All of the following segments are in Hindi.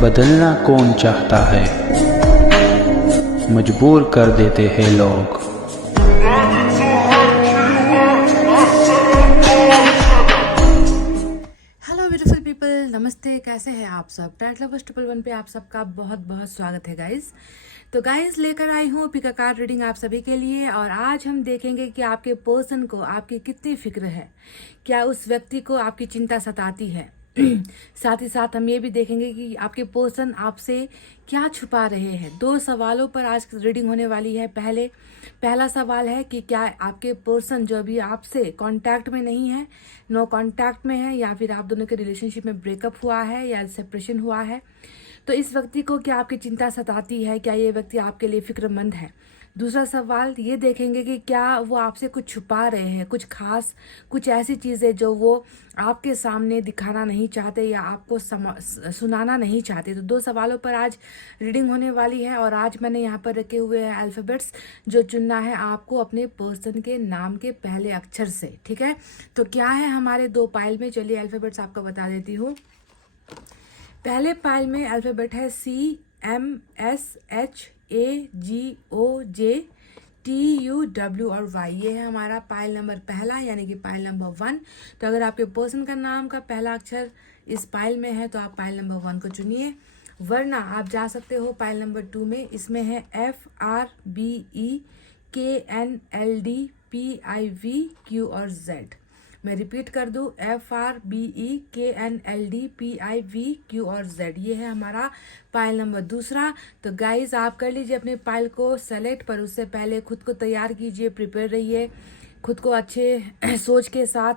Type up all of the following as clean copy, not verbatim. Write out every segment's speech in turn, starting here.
बदलना कौन चाहता है, मजबूर कर देते हैं लोग। हेलो ब्यूटीफुल पीपल, नमस्ते। कैसे हैं आप सब? टाइट लवर्स 111 पे आप सबका बहुत बहुत स्वागत है गाइस। तो गाइस लेकर आई हूँ पिक अ कार्ड रीडिंग आप सभी के लिए, और आज हम देखेंगे कि आपके पर्सन को आपकी कितनी फिक्र है, क्या उस व्यक्ति को आपकी चिंता सताती है। साथ ही साथ हम ये भी देखेंगे कि आपके पर्सन आपसे क्या छुपा रहे हैं। 2 सवालों पर आज रीडिंग होने वाली है। पहला सवाल है कि क्या आपके पर्सन जो अभी आपसे कांटेक्ट में नहीं है, नो कांटेक्ट में है, या फिर आप दोनों के रिलेशनशिप में ब्रेकअप हुआ है या सेपरेशन हुआ है, तो इस व्यक्ति को क्या आपकी चिंता सताती है, क्या ये व्यक्ति आपके लिए फिक्रमंद है। दूसरा सवाल ये देखेंगे कि क्या वो आपसे कुछ छुपा रहे हैं, कुछ खास, कुछ ऐसी चीज़ें जो वो आपके सामने दिखाना नहीं चाहते या आपको सुनाना नहीं चाहते। तो 2 सवालों पर आज रीडिंग होने वाली है, और आज मैंने यहाँ पर रखे हुए हैं अल्फ़ाबेट्स जो चुनना है आपको अपने पर्सन के नाम के पहले अक्षर से। ठीक है, तो क्या है हमारे 2 पाइल में, चलिए अल्फ़ाबेट्स आपको बता देती हूँ। पहले पाइल में अल्फ़ाबेट है CMSHAGOJTUW और Y। ये है हमारा पाइल नंबर पहला, यानी कि पाइल नंबर 1। तो अगर आपके पर्सन का नाम का पहला अक्षर इस पाइल में है तो आप पाइल नंबर 1 को चुनिए, वरना आप जा सकते हो पाइल नंबर 2 में। इसमें है FRBEKNLDPIVQ और Z। मैं रिपीट कर दूं, FRBEKNLDPIVQ और Z। ये है हमारा पाइल नंबर 2। तो गाइज आप कर लीजिए अपने पाइल को सेलेक्ट, पर उससे पहले खुद को तैयार कीजिए, प्रिपेयर रहिए, खुद को अच्छे सोच के साथ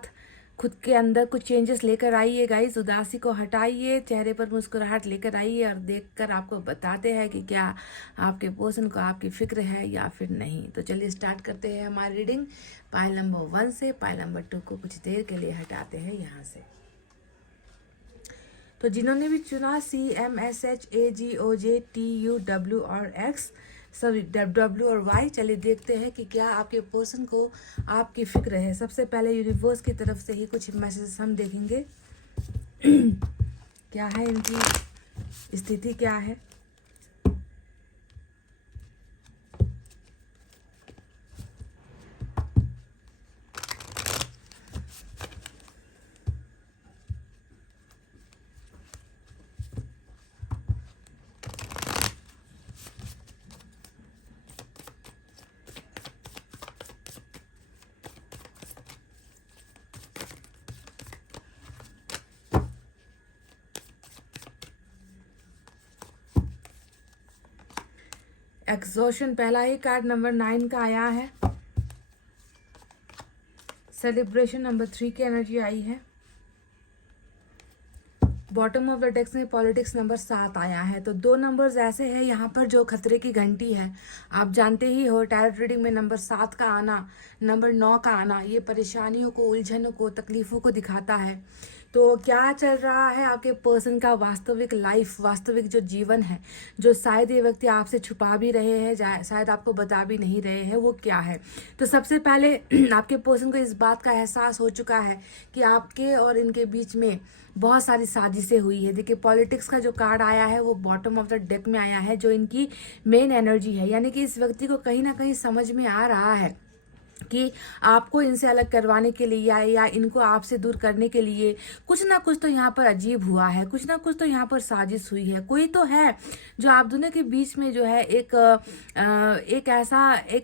खुद के अंदर कुछ चेंजेस लेकर आइए गाइज। उदासी को हटाइए, चेहरे पर मुस्कुराहट लेकर आइए, और देखकर आपको बताते हैं कि क्या आपके पर्सन को आपकी फिक्र है या फिर नहीं। तो चलिए स्टार्ट करते हैं हमारी रीडिंग पाइल नंबर 1 से। पाइल नंबर 2 को कुछ देर के लिए हटाते हैं यहाँ से। तो जिन्होंने भी चुना CMSHAGOJTUW और W और Y, चलिए देखते हैं कि क्या आपके पर्सन को आपकी फिक्र है। सबसे पहले यूनिवर्स की तरफ से ही कुछ मैसेजेस हम देखेंगे। क्या है इनकी स्थिति, क्या है। एक्सॉशन पहला ही कार्ड नंबर 9 का आया है। सेलिब्रेशन नंबर 3 की एनर्जी आई है। बॉटम ऑफ द डेक्स में पॉलिटिक्स नंबर 7 आया है। तो 2 नंबर्स ऐसे हैं यहाँ पर जो खतरे की घंटी है। आप जानते ही हो टैरोट रीडिंग में नंबर 7 का आना, नंबर 9 का आना, ये परेशानियों को, उलझनों को, तकलीफ़ों को दिखाता है। तो क्या चल रहा है आपके पर्सन का वास्तविक लाइफ, वास्तविक जो जीवन है, जो शायद ये व्यक्ति आपसे छुपा भी रहे हैं, शायद आपको बता भी नहीं रहे हैं, वो क्या है। तो सबसे पहले आपके पर्सन को इस बात का एहसास हो चुका है कि आपके और इनके बीच में बहुत सारी साजिशें हुई है। देखिए पॉलिटिक्स का जो कार्ड आया है वो बॉटम ऑफ द डेक में आया है, जो इनकी मेन एनर्जी है। यानी कि इस व्यक्ति को कहीं ना कहीं समझ में आ रहा है कि आपको इनसे अलग करवाने के लिए या इनको आपसे दूर करने के लिए कुछ ना कुछ तो यहाँ पर अजीब हुआ है, कुछ ना कुछ तो यहाँ पर साजिश हुई है। कोई तो है जो आप दोनों के बीच में जो है एक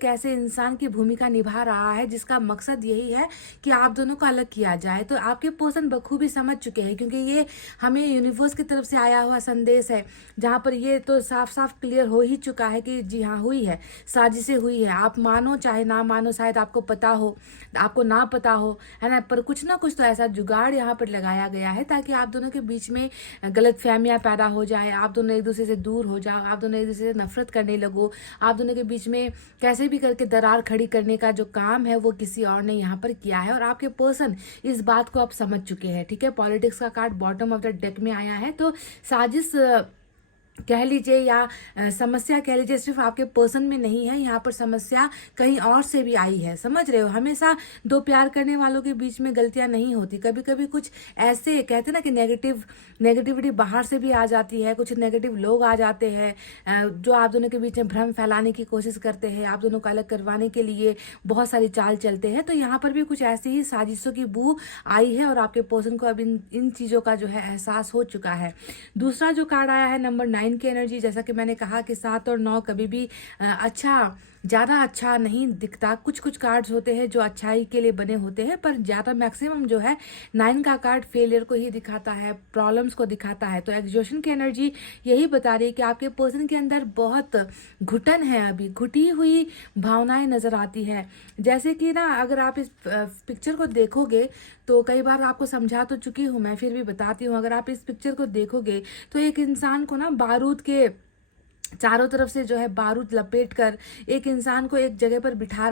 ऐसे इंसान की भूमिका निभा रहा है जिसका मकसद यही है कि आप दोनों को अलग किया जाए। तो आपके पर्सन बखूबी समझ चुके हैं, क्योंकि ये हमें यूनिवर्स की तरफ से आया हुआ संदेश है, जहाँ पर ये तो साफ साफ क्लियर हो ही चुका है कि जी हाँ हुई है, साजिशें हुई है। आप मानो चाहे ना मानो, शायद आपको पता हो, आपको ना पता हो, है ना, पर कुछ ना कुछ तो ऐसा जुगाड़ यहाँ पर लगाया गया है ताकि आप दोनों के बीच में गलतफहमियां पैदा हो जाए, आप दोनों एक दूसरे से दूर हो जाओ, आप दोनों एक दूसरे से नफरत करने लगो, आप दोनों के बीच में कैसे भी करके दरार खड़ी करने का जो काम है वो किसी और ने यहाँ पर किया है, और आपके पर्सन इस बात को आप समझ चुके हैं। ठीक है, पॉलिटिक्स का card bottom of the deck में आया है। तो साजिश कह लीजिए या समस्या कह लीजिए सिर्फ आपके पर्सन में नहीं है, यहाँ पर समस्या कहीं और से भी आई है। समझ रहे हो, हमेशा दो प्यार करने वालों के बीच में गलतियां नहीं होती, कभी कभी कुछ ऐसे कहते हैं ना कि नेगेटिविटी बाहर से भी आ जाती है, कुछ नेगेटिव लोग आ जाते हैं जो आप दोनों के बीच में भ्रम फैलाने की कोशिश करते हैं, आप दोनों को अलग करवाने के लिए बहुत सारी चाल चलते हैं। तो यहाँ पर भी कुछ ऐसी ही साजिशों की बू आई है और आपके पर्सन को अब इन चीज़ों का जो है एहसास हो चुका है। दूसरा जो कार्ड आया है नंबर 9 की एनर्जी, जैसा कि मैंने कहा कि 7 और 9 कभी भी ज़्यादा अच्छा नहीं दिखता। कुछ कुछ कार्ड्स होते हैं जो अच्छाई के लिए बने होते हैं, पर ज़्यादा मैक्सिमम जो है 9 का कार्ड फेलियर को ही दिखाता है, प्रॉब्लम्स को दिखाता है। तो एग्जॉशन की एनर्जी यही बता रही है कि आपके पर्सन के अंदर बहुत घुटन है, अभी घुटी हुई भावनाएं नजर आती है। जैसे कि ना अगर आप इस पिक्चर को देखोगे तो कई बार आपको समझा तो चुकी हूँ मैं, फिर भी बताती हूँ। अगर आप इस पिक्चर को देखोगे तो एक इंसान को ना बारूद के चारों तरफ से जो है बारूद लपेट कर एक इंसान को एक जगह पर बिठा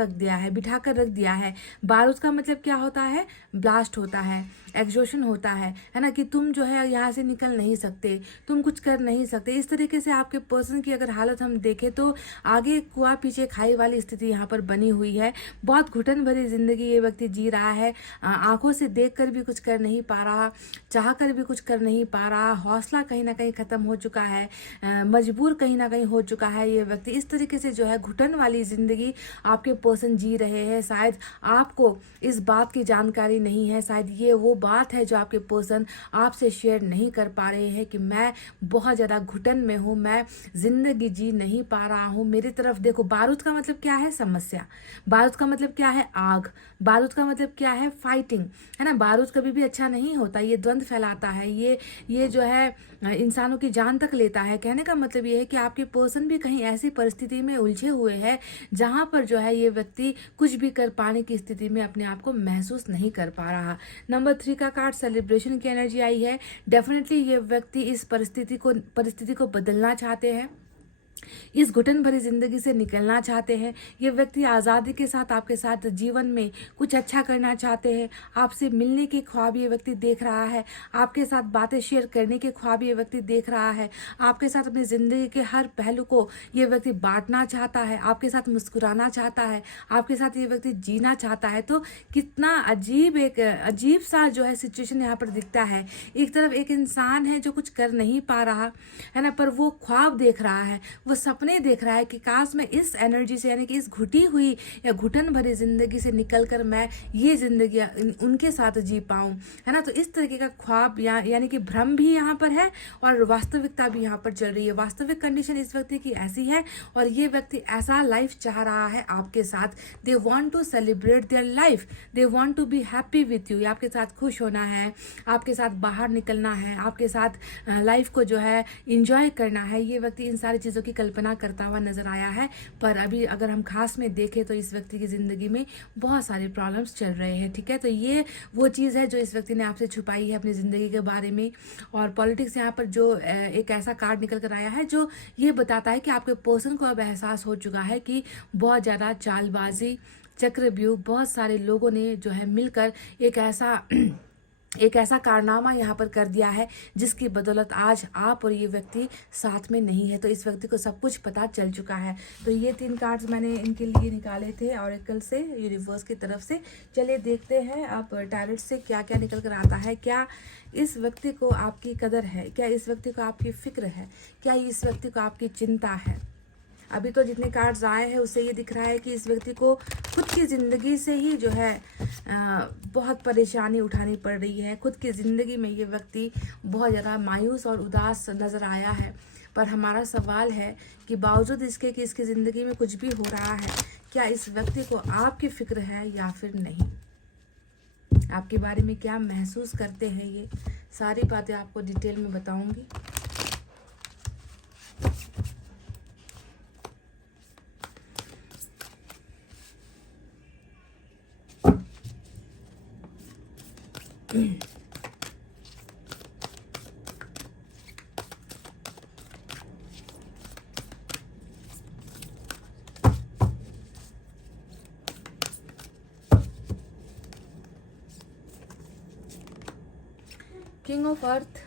कर रख दिया है। बारूद का मतलब क्या होता है? ब्लास्ट होता है, एग्जॉशन होता है ना, कि तुम जो है यहाँ से निकल नहीं सकते, तुम कुछ कर नहीं सकते। इस तरीके से आपके पर्सन की अगर हालत हम देखें तो आगे कुआं पीछे खाई वाली स्थिति यहाँ पर बनी हुई है। बहुत घुटन भरी जिंदगी ये व्यक्ति जी रहा है। आंखों से देख कर भी कुछ कर नहीं पा रहा, चाह कर भी कुछ कर नहीं पा रहा, हौसला कहीं ना कहीं खत्म हो चुका है, मजबूर कहीं ना कहीं हो चुका है ये व्यक्ति। इस तरीके से जो है घुटन वाली जिंदगी आपके पर्सन जी रहे हैं। शायद आपको इस बात की जानकारी नहीं है, शायद ये वो बात है जो आपके पर्सन आपसे शेयर नहीं कर पा रहे हैं कि मैं बहुत ज़्यादा घुटन में हूँ, मैं जिंदगी जी नहीं पा रहा हूँ, मेरी तरफ देखो। बारूद का मतलब क्या है? समस्या। बारूद का मतलब क्या है? आग। बारूद का मतलब क्या है? फाइटिंग, है ना। बारूद कभी भी अच्छा नहीं होता, ये द्वंद्व फैलाता है, ये जो है इंसानों की जान तक लेता है। कहने का मतलब ये है कि आपके पर्सन भी कहीं ऐसी परिस्थिति में उलझे हुए हैं जहां पर जो है ये व्यक्ति कुछ भी कर पाने की स्थिति में अपने आप को महसूस नहीं कर पा रहा। नंबर 3 का कार्ड सेलिब्रेशन की एनर्जी आई है। डेफिनेटली ये व्यक्ति इस परिस्थिति को बदलना चाहते हैं, इस घुटन भरी जिंदगी से निकलना चाहते हैं। ये व्यक्ति आज़ादी के साथ आपके साथ जीवन में कुछ अच्छा करना चाहते हैं। आपसे मिलने के ख्वाब ये व्यक्ति देख रहा है, आपके साथ बातें शेयर करने के ख्वाब ये व्यक्ति देख रहा है, आपके साथ अपनी ज़िंदगी के हर पहलू को ये व्यक्ति बांटना चाहता है, आपके साथ मुस्कुराना चाहता है, आपके साथ ये व्यक्ति जीना चाहता है। तो कितना अजीब सा जो है सिचुएशन यहाँ पर दिखता है। एक तरफ एक इंसान है जो कुछ कर नहीं पा रहा है ना, पर वो ख्वाब देख रहा है, वो सपने देख रहा है कि काश मैं इस एनर्जी से, यानी कि इस घुटी हुई या घुटन भरी जिंदगी से निकलकर मैं ये जिंदगी उनके साथ जी पाऊं, है ना। तो इस तरीके का ख्वाब यानी कि भ्रम भी यहाँ पर है और वास्तविकता भी यहाँ पर चल रही है। वास्तविक कंडीशन इस व्यक्ति की ऐसी है और ये व्यक्ति ऐसा लाइफ चाह रहा है आपके साथ। They want to celebrate their life, they want to be happy with you. आपके साथ खुश होना है, आपके साथ बाहर निकलना है, आपके साथ लाइफ को जो है इंजॉय करना है। ये व्यक्ति इन सारी चीज़ों की कल्पना करता हुआ नजर आया है। पर अभी अगर हम खास में देखें तो इस व्यक्ति की जिंदगी में बहुत सारे प्रॉब्लम्स चल रहे हैं, ठीक है। तो ये वो चीज़ है जो इस व्यक्ति ने आपसे छुपाई है अपनी ज़िंदगी के बारे में। और पॉलिटिक्स यहाँ पर जो एक ऐसा कार्ड निकल कर आया है जो ये बताता है कि आपके पर्सन को अब एहसास हो चुका है कि बहुत ज़्यादा चालबाजी, चक्रव्यूह, बहुत सारे लोगों ने जो है मिलकर एक ऐसा कारनामा यहाँ पर कर दिया है जिसकी बदौलत आज आप और ये व्यक्ति साथ में नहीं है। तो इस व्यक्ति को सब कुछ पता चल चुका है। तो ये 3 कार्ड्स मैंने इनके लिए निकाले थे ऑरेकल से, यूनिवर्स की तरफ से। चलिए देखते हैं अब टैरोट से क्या क्या निकल कर आता है। क्या इस व्यक्ति को आपकी कदर है? क्या इस व्यक्ति को आपकी फिक्र है? क्या इस व्यक्ति को आपकी चिंता है? अभी तो जितने कार्ड्स आए हैं उससे ये दिख रहा है कि इस व्यक्ति को खुद की ज़िंदगी से ही जो है बहुत परेशानी उठानी पड़ रही है। खुद की ज़िंदगी में ये व्यक्ति बहुत ज़्यादा मायूस और उदास नज़र आया है। पर हमारा सवाल है कि बावजूद इसके कि इसकी ज़िंदगी में कुछ भी हो रहा है, क्या इस व्यक्ति को आपकी फ़िक्र है या फिर नहीं? आपके बारे में क्या महसूस करते हैं? ये सारी बातें आपको डिटेल में बताऊँगी। King of earth,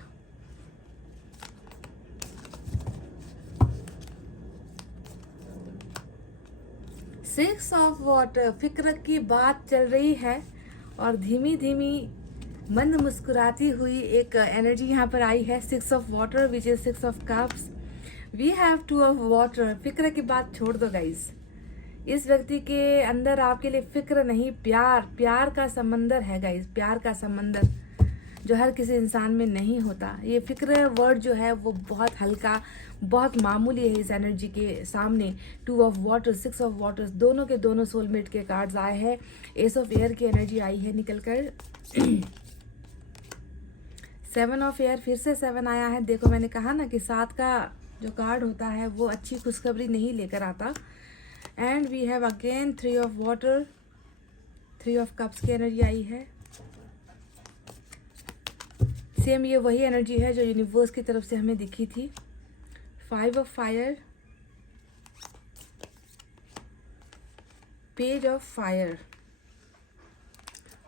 six of water, फिक्र की बात चल रही है और धीमी धीमी मंद मुस्कुराती हुई एक एनर्जी यहाँ पर आई है। Six of water which is six of cups. We have two of water. फिक्र की बात छोड़ दो गाइस। इस व्यक्ति के अंदर आपके लिए फिक्र नहीं, प्यार का समंदर है गाइस। प्यार का समंदर जो हर किसी इंसान में नहीं होता। ये फिक्र वर्ड जो है वो बहुत हल्का, बहुत मामूली है इस एनर्जी के सामने। To of water, six of water, दोनों के दोनों सोलमेट के कार्ड्स आए हैं। एस ऑफ एयर की एनर्जी आई है निकल कर। सेवन ऑफ एयर, फिर से सेवन आया है। देखो मैंने कहा ना कि सात का जो कार्ड होता है वो अच्छी खुशखबरी नहीं लेकर आता। And we have again three of water, three of cups की एनर्जी आई है। सेम ये वही एनर्जी है जो यूनिवर्स की तरफ से हमें दिखी थी। Five of fire, page of fire.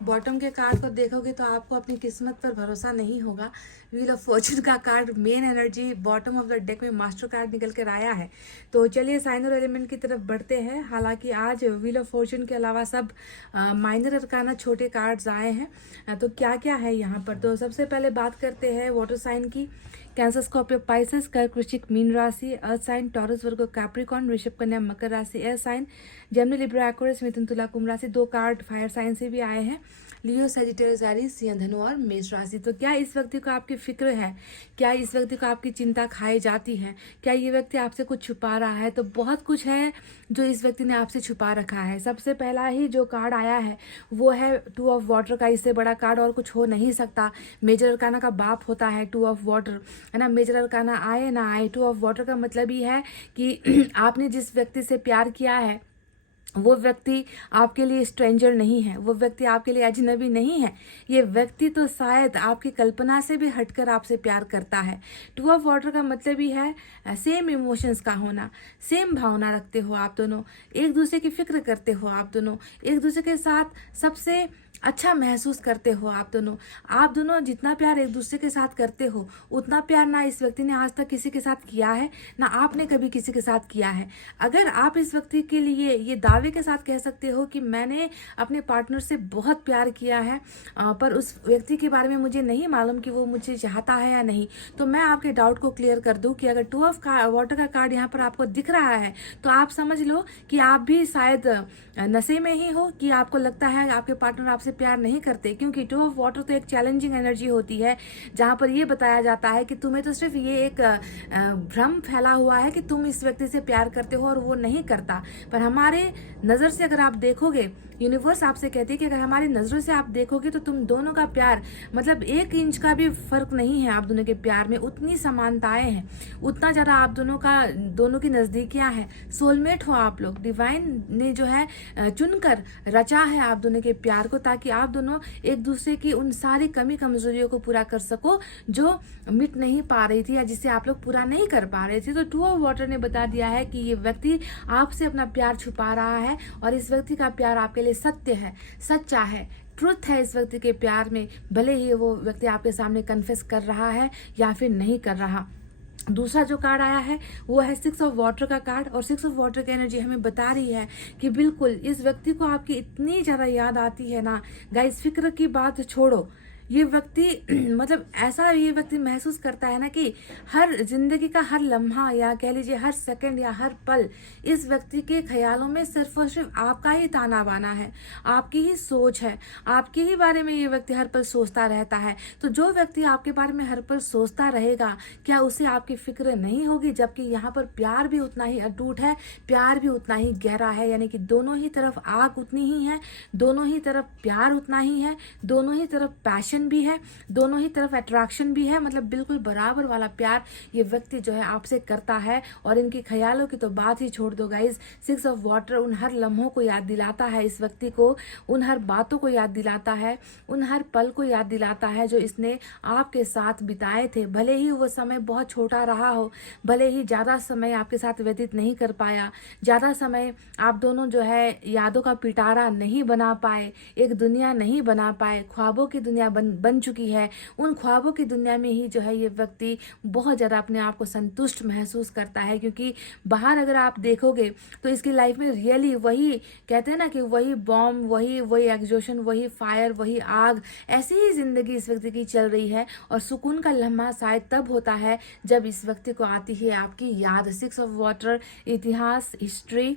Bottom के कार्ड को देखोगे तो आपको अपनी किस्मत पर भरोसा नहीं होगा। व्हील ऑफ फॉर्चून का card main energy bottom of the deck में मास्टर कार्ड निकल कर आया है। तो चलिए साइन और एलिमेंट की तरफ बढ़ते हैं। हालांकि आज व्हील ऑफ फॉर्चून के अलावा सब माइनर अरकाना छोटे कार्ड्स आए हैं। तो क्या क्या है यहाँ पर, तो सबसे पहले बात करते हैं वाटर साइन की। कैंसर, स्कॉर्पियो, पाइसेस, कर्क, वृश्चिक, मीन राशि। Earth sign Taurus, Virgo, Capricorn, वृषभ, कन्या, मकर राशि। Air sign Gemini, Libra, Aquarius, मिथुन, तुला, कुंभ राशि। दो कार्ड फायर साइन से भी आए हैं, लियो, सजिटेरियस, एरीज, सिंह, धनु और मेष राशि। तो क्या इस व्यक्ति को आपकी फिक्र है? क्या इस व्यक्ति को आपकी चिंता खाई जाती है? क्या ये व्यक्ति आपसे कुछ छुपा रहा है? तो बहुत कुछ है जो इस व्यक्ति ने आपसे छुपा रखा है। सबसे पहला ही जो कार्ड आया है वो है टू ऑफ वाटर का। इससे बड़ा कार्ड और कुछ हो नहीं सकता। मेजर अरकाना का बाप होता है टू ऑफ वाटर, है ना। मेजर अरकाना आए ना आए, टू ऑफ वाटर का मतलब ही है कि आपने जिस व्यक्ति से प्यार किया है वो व्यक्ति आपके लिए स्ट्रेंजर नहीं है, वो व्यक्ति आपके लिए अजनबी नहीं है। ये व्यक्ति तो शायद आपकी कल्पना से भी हटकर आपसे प्यार करता है। टू ऑफ वाटर का मतलब ही है सेम इमोशंस का होना, सेम भावना रखते हो आप दोनों, एक दूसरे की फिक्र करते हो आप दोनों, एक दूसरे के साथ सबसे अच्छा महसूस करते हो आप दोनों। आप दोनों जितना प्यार एक दूसरे के साथ करते हो उतना प्यार ना इस व्यक्ति ने आज तक किसी के साथ किया है, ना आपने कभी किसी के साथ किया है। अगर आप इस व्यक्ति के लिए ये दावे के साथ कह सकते हो कि मैंने अपने पार्टनर से बहुत प्यार किया है, पर उस व्यक्ति के बारे में मुझे नहीं मालूम कि वो मुझे चाहता है या नहीं, तो मैं आपके डाउट को क्लियर कर दूं कि अगर टू ऑफ वाटर का कार्ड यहाँ पर आपको दिख रहा है तो आप समझ लो कि आप भी शायद नशे में ही हो, कि आपको लगता है आपके पार्टनर आपसे प्यार नहीं करते। क्योंकि टू ऑफ वाटर तो एक चैलेंजिंग एनर्जी होती है जहाँ पर ये बताया जाता है कि तुम्हें तो सिर्फ ये एक भ्रम फैला हुआ है कि तुम इस व्यक्ति से प्यार करते हो और वो नहीं करता। पर हमारे नज़र से अगर आप देखोगे, यूनिवर्स आपसे कहती है कि अगर हमारी नज़रों से आप देखोगे तो तुम दोनों का प्यार मतलब 1 इंच का भी फर्क नहीं है। आप दोनों के प्यार में उतनी समानताएं हैं, उतना ज़्यादा आप दोनों की नज़दीकियां हैं। सोलमेट हो आप लोग। डिवाइन ने जो है चुनकर रचा है आप दोनों के प्यार को, ताकि आप दोनों एक दूसरे की उन सारी कमी कमजोरियों को पूरा कर सको जो मिट नहीं पा रही थी या जिसे आप लोग पूरा नहीं कर पा रहे थे। तो टू ऑफ वाटर ने बता दिया है कि ये व्यक्ति आपसे अपना प्यार छुपा रहा है और इस व्यक्ति का प्यार आपके लिए सत्य है, सच्चा है, ट्रुथ है इस व्यक्ति के प्यार में, भले ही वो व्यक्ति आपके सामने कन्फेस कर रहा है या फिर नहीं कर रहा। दूसरा जो कार्ड आया है वो है सिक्स ऑफ वाटर का कार्ड, और सिक्स ऑफ वाटर की एनर्जी हमें बता रही है कि बिल्कुल इस व्यक्ति को आपकी इतनी ज़्यादा याद आती है ना गाइस। फिक्र की बात छोड़ो, ये व्यक्ति मतलब ऐसा ये व्यक्ति महसूस करता है ना कि हर जिंदगी का हर लम्हा या कह लीजिए हर सेकंड या हर पल इस व्यक्ति के ख्यालों में सिर्फ और सिर्फ आपका ही ताना बाना है, आपकी ही सोच है, आपके ही बारे में ये व्यक्ति हर पल सोचता रहता है। तो जो व्यक्ति आपके बारे में हर पल सोचता रहेगा, क्या उसे आपकी फिक्र नहीं होगी? जबकि यहाँ पर प्यार भी उतना ही अटूट है, प्यार भी उतना ही गहरा है, यानी कि दोनों ही तरफ आग उतनी ही है, दोनों ही तरफ प्यार उतना ही है, दोनों ही तरफ पैशन भी है, दोनों ही तरफ अट्रैक्शन भी है। मतलब बिल्कुल बराबर वाला प्यार ये व्यक्ति जो है आपसे करता है। और इनके ख्यालों की तो बात ही छोड़ दो गाइज। सिक्स ऑफ वाटर उन हर लम्हों को याद दिलाता है इस व्यक्ति को, उन हर बातों को याद दिलाता है, उन हर पल को याद दिलाता है जो इसने आपके साथ बिताए थे। भले ही वो समय बहुत छोटा रहा हो, भले ही ज़्यादा समय आपके साथ व्यतीत नहीं कर पाया, ज़्यादा समय आप दोनों जो है यादों का पिटारा नहीं बना पाए, एक दुनिया नहीं बना पाए, ख्वाबों की दुनिया बन चुकी है, उन ख्वाबों की दुनिया में ही जो है ये व्यक्ति बहुत ज़्यादा अपने आप को संतुष्ट महसूस करता है। क्योंकि बाहर अगर आप देखोगे तो इसकी लाइफ में रियली वही कहते हैं ना कि वही बॉम्ब, वही एग्जॉशन, वही फायर, वही आग, ऐसी ही ज़िंदगी इस व्यक्ति की चल रही है। और सुकून का लम्हा शायद तब होता है जब इस व्यक्ति को आती है आपकी याद, 6 ऑफ वाटर, इतिहास, हिस्ट्री,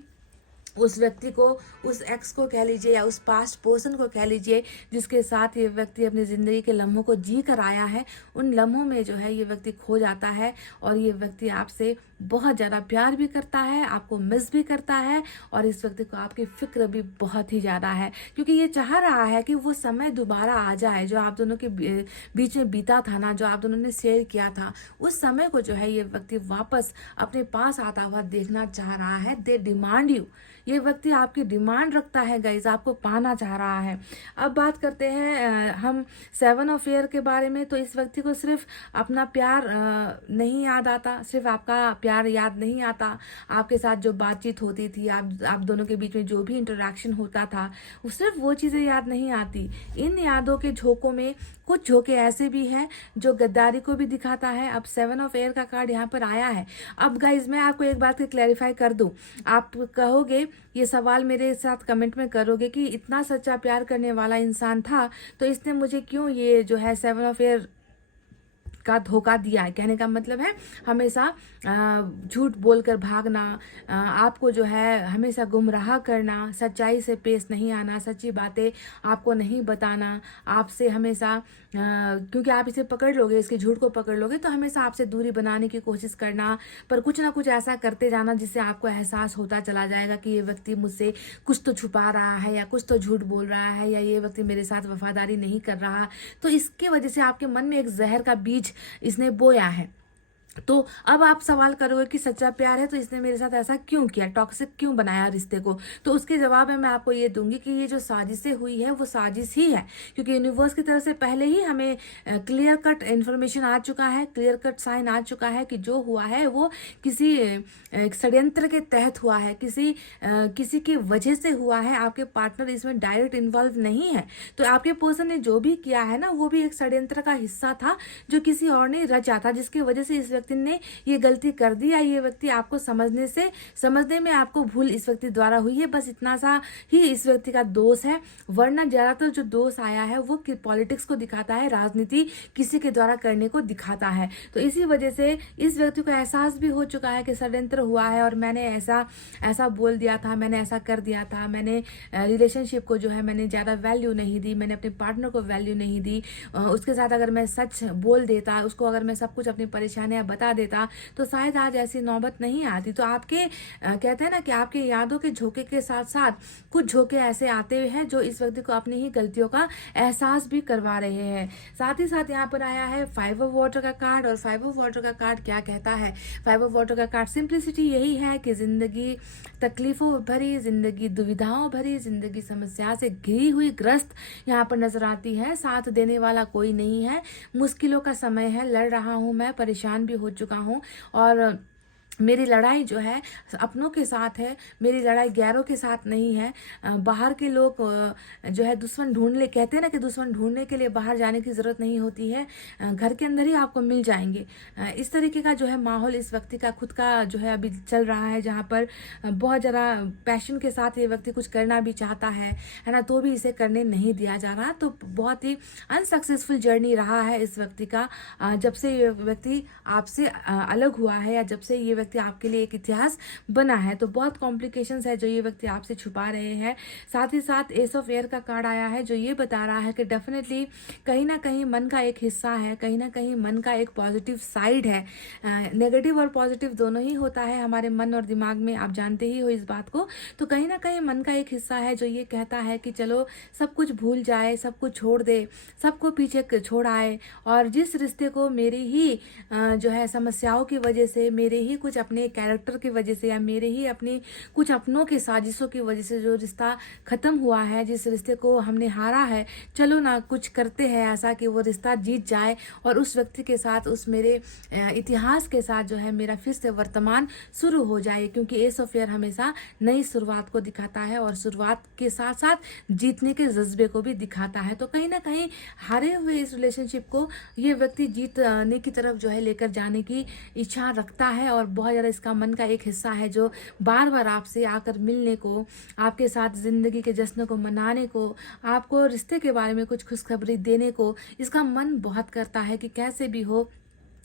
उस व्यक्ति को, उस एक्स को कह लीजिए या उस पास्ट पर्सन को कह लीजिए जिसके साथ ये व्यक्ति अपनी ज़िंदगी के लम्हों को जी कर आया है। उन लम्हों में जो है ये व्यक्ति खो जाता है और ये व्यक्ति आपसे बहुत ज़्यादा प्यार भी करता है, आपको मिस भी करता है और इस व्यक्ति को आपकी फिक्र भी बहुत ही ज़्यादा है। क्योंकि ये चाह रहा है कि वो समय दोबारा आ जाए जो आप दोनों के बीच में बीता था ना, जो आप दोनों ने शेयर किया था, उस समय को जो है ये व्यक्ति वापस अपने पास आता हुआ देखना चाह रहा है। दे डिमांड यू, ये व्यक्ति आपकी डिमांड रखता है गाइज, आपको पाना चाह रहा है। अब बात करते हैं हम 7 ऑफ एयर के बारे में। तो इस व्यक्ति को सिर्फ अपना प्यार नहीं याद आता, सिर्फ आपका प्यार याद नहीं आता, आपके साथ जो बातचीत होती थी, आप दोनों के बीच में जो भी इंटरेक्शन होता था, वो सिर्फ वो चीज़ें याद नहीं आती। इन यादों के झोंकों में कुछ झोंके ऐसे भी हैं जो गद्दारी को भी दिखाता है। अब 7 ऑफ एयर का कार्ड यहाँ पर आया है। अब गाइज मैं आपको एक बात क्लैरिफाई कर दूं, आप कहोगे, ये सवाल मेरे साथ कमेंट में करोगे कि इतना सच्चा प्यार करने वाला इंसान था तो इसने मुझे क्यों ये जो है 7 ऑफ एयर का धोखा दिया है। कहने का मतलब है हमेशा झूठ बोलकर भागना, आपको जो है हमेशा गुमराह करना, सच्चाई से पेश नहीं आना, सच्ची बातें आपको नहीं बताना, आपसे हमेशा क्योंकि आप इसे पकड़ लोगे, इसके झूठ को पकड़ लोगे तो हमेशा आपसे दूरी बनाने की कोशिश करना, पर कुछ ना कुछ ऐसा करते जाना जिससे आपको एहसास होता चला जाएगा कि ये व्यक्ति मुझसे कुछ तो छुपा रहा है या कुछ तो झूठ बोल रहा है या ये व्यक्ति मेरे साथ वफादारी नहीं कर रहा। तो इसके वजह से आपके मन में एक जहर का बीज इसने बोया है। तो अब आप सवाल करोगे कि सच्चा प्यार है तो इसने मेरे साथ ऐसा क्यों किया, टॉक्सिक क्यों बनाया रिश्ते को। तो उसके जवाब में मैं आपको ये दूंगी कि ये जो साजिशें हुई है वो साजिश ही है। क्योंकि यूनिवर्स की तरफ से पहले ही हमें क्लियर कट इन्फॉर्मेशन आ चुका है, क्लियर कट साइन आ चुका है कि जो हुआ है वो किसी षड्यंत्र के तहत हुआ है, किसी की वजह से हुआ है। आपके पार्टनर इसमें डायरेक्ट इन्वॉल्व नहीं है। तो आपके पर्सन ने जो भी किया है ना वो भी एक षड्यंत्र का हिस्सा था जो किसी और ने रचा था, जिसकी वजह से इस व्यक्ति ने ये गलती कर दी या ये व्यक्ति आपको समझने में आपको भूल इस व्यक्ति द्वारा हुई है। बस इतना सा ही इस व्यक्ति का दोष है, वरना ज्यादातर जो दोष आया है वो पॉलिटिक्स को दिखाता है, राजनीति किसी के द्वारा करने को दिखाता है। तो इसी वजह से इस व्यक्ति को एहसास भी हो चुका है कि षड्यंत्र हुआ है और मैंने ऐसा बोल दिया था, मैंने ऐसा कर दिया था, मैंने रिलेशनशिप को जो है मैंने ज़्यादा वैल्यू नहीं दी, मैंने अपने पार्टनर को वैल्यू नहीं दी। उसके साथ अगर मैं सच बोल देता, उसको अगर मैं सब कुछ अपनी परेशानियां बता देता तो शायद आज ऐसी नौबत नहीं आती। तो आपके कहते हैं ना कि आपके यादों के झोंके के साथ साथ कुछ झोंके ऐसे आते हुए हैं जो इस व्यक्ति को अपनी ही गलतियों का एहसास भी करवा रहे हैं। साथ ही साथ यहाँ पर आया है 5 ऑफ वाटर का कार्ड। और 5 ऑफ वाटर का कार्ड क्या कहता है? 5 ऑफ वाटर का कार्ड सिंप्लिसिटी यही है कि जिंदगी तकलीफों भरी, जिंदगी दुविधाओं भरी, जिंदगी समस्या से घिरी हुई, ग्रस्त यहाँ पर नजर आती है। साथ देने वाला कोई नहीं है, मुश्किलों का समय है, लड़ रहा हूँ मैं, परेशान भी हो चुका हूँ और मेरी लड़ाई जो है अपनों के साथ है, मेरी लड़ाई गैरों के साथ नहीं है। बाहर के लोग जो है दुश्मन ढूंढ ले, कहते हैं ना कि दुश्मन ढूंढने के लिए बाहर जाने की ज़रूरत नहीं होती है, घर के अंदर ही आपको मिल जाएंगे। इस तरीके का जो है माहौल इस व्यक्ति का खुद का जो है अभी चल रहा है, जहाँ पर बहुत ज़्यादा पैशन के साथ ये व्यक्ति कुछ करना भी चाहता है ना, तो भी इसे करने नहीं दिया जा रहा। तो बहुत ही अनसक्सेसफुल जर्नी रहा है इस व्यक्ति का, जब से ये व्यक्ति आपसे अलग हुआ है या जब से ये आपके लिए एक इतिहास बना है। तो बहुत कॉम्प्लिकेशंस है जो ये व्यक्ति आपसे छुपा रहे हैं। साथ ही साथ एस ऑफ एयर का कार्ड आया है जो ये बता रहा है कि डेफिनेटली कहीं ना कहीं मन का एक हिस्सा है, कहीं ना कहीं मन का एक पॉजिटिव साइड है। नेगेटिव और पॉजिटिव दोनों ही होता है हमारे मन और दिमाग में, आप जानते ही हो इस बात को। तो कहीं ना कहीं मन का एक हिस्सा है जो ये कहता है कि चलो सब कुछ भूल जाए, सब कुछ छोड़ दे, सबको पीछे छोड़ आए और जिस रिश्ते को मेरी ही जो है समस्याओं की वजह से, मेरे ही कुछ कुछ अपने कैरेक्टर की वजह से या मेरे ही अपने कुछ अपनों की साजिशों की वजह से जो रिश्ता ख़त्म हुआ है, जिस रिश्ते को हमने हारा है, चलो ना कुछ करते हैं ऐसा कि वो रिश्ता जीत जाए और उस व्यक्ति के साथ, उस मेरे इतिहास के साथ जो है मेरा फिर से वर्तमान शुरू हो जाए, क्योंकि एस ऑफ ईयर हमेशा नई शुरुआत को दिखाता है और शुरुआत के साथ साथ जीतने के जज्बे को भी दिखाता है। तो कहीं ना कहीं हारे हुए इस रिलेशनशिप को ये व्यक्ति जीतने की तरफ जो है लेकर जाने की इच्छा रखता है और बहुत ज़्यादा इसका मन का एक हिस्सा है जो बार बार आपसे आकर मिलने को, आपके साथ ज़िंदगी के जश्न को मनाने को, आपको रिश्ते के बारे में कुछ खुशखबरी देने को इसका मन बहुत करता है कि कैसे भी हो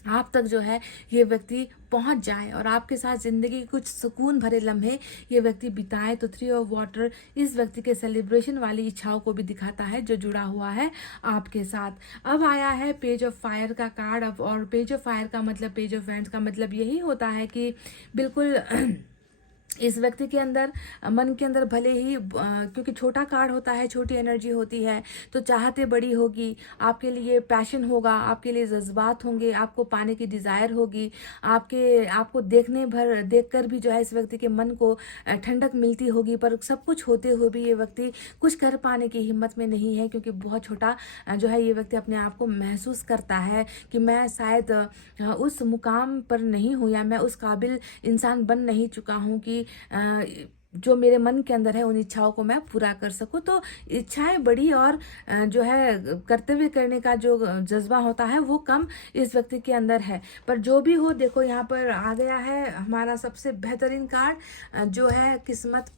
आप तक जो है ये व्यक्ति पहुंच जाए और आपके साथ ज़िंदगी के कुछ सुकून भरे लम्हे ये व्यक्ति बिताए। तो 3 ऑफ वाटर इस व्यक्ति के सेलिब्रेशन वाली इच्छाओं को भी दिखाता है जो जुड़ा हुआ है आपके साथ। अब आया है पेज ऑफ फायर का कार्ड। अब और पेज ऑफ फायर का मतलब, पेज ऑफ वैंड्स का मतलब यही होता है कि बिल्कुल इस व्यक्ति के अंदर, मन के अंदर भले ही क्योंकि छोटा कार्ड होता है, छोटी एनर्जी होती है, तो चाहते बड़ी होगी, आपके लिए पैशन होगा, आपके लिए जज्बात होंगे, आपको पाने की डिज़ायर होगी, आपको देखकर भी जो है इस व्यक्ति के मन को ठंडक मिलती होगी। पर सब कुछ होते हुए भी ये व्यक्ति कुछ कर पाने की हिम्मत में नहीं है, क्योंकि बहुत छोटा जो है ये व्यक्ति अपने आप को महसूस करता है कि मैं शायद उस मुकाम पर नहीं हूँ या मैं उस काबिल इंसान बन नहीं चुका हूँ कि जो मेरे मन के अंदर है उन इच्छाओं को मैं पूरा कर सकूं। तो इच्छाएं बड़ी और जो है कर्तव्य करने का जो जज्बा होता है वो कम इस व्यक्ति के अंदर है। पर जो भी हो, देखो यहाँ पर आ गया है हमारा सबसे बेहतरीन कार्ड जो है किस्मत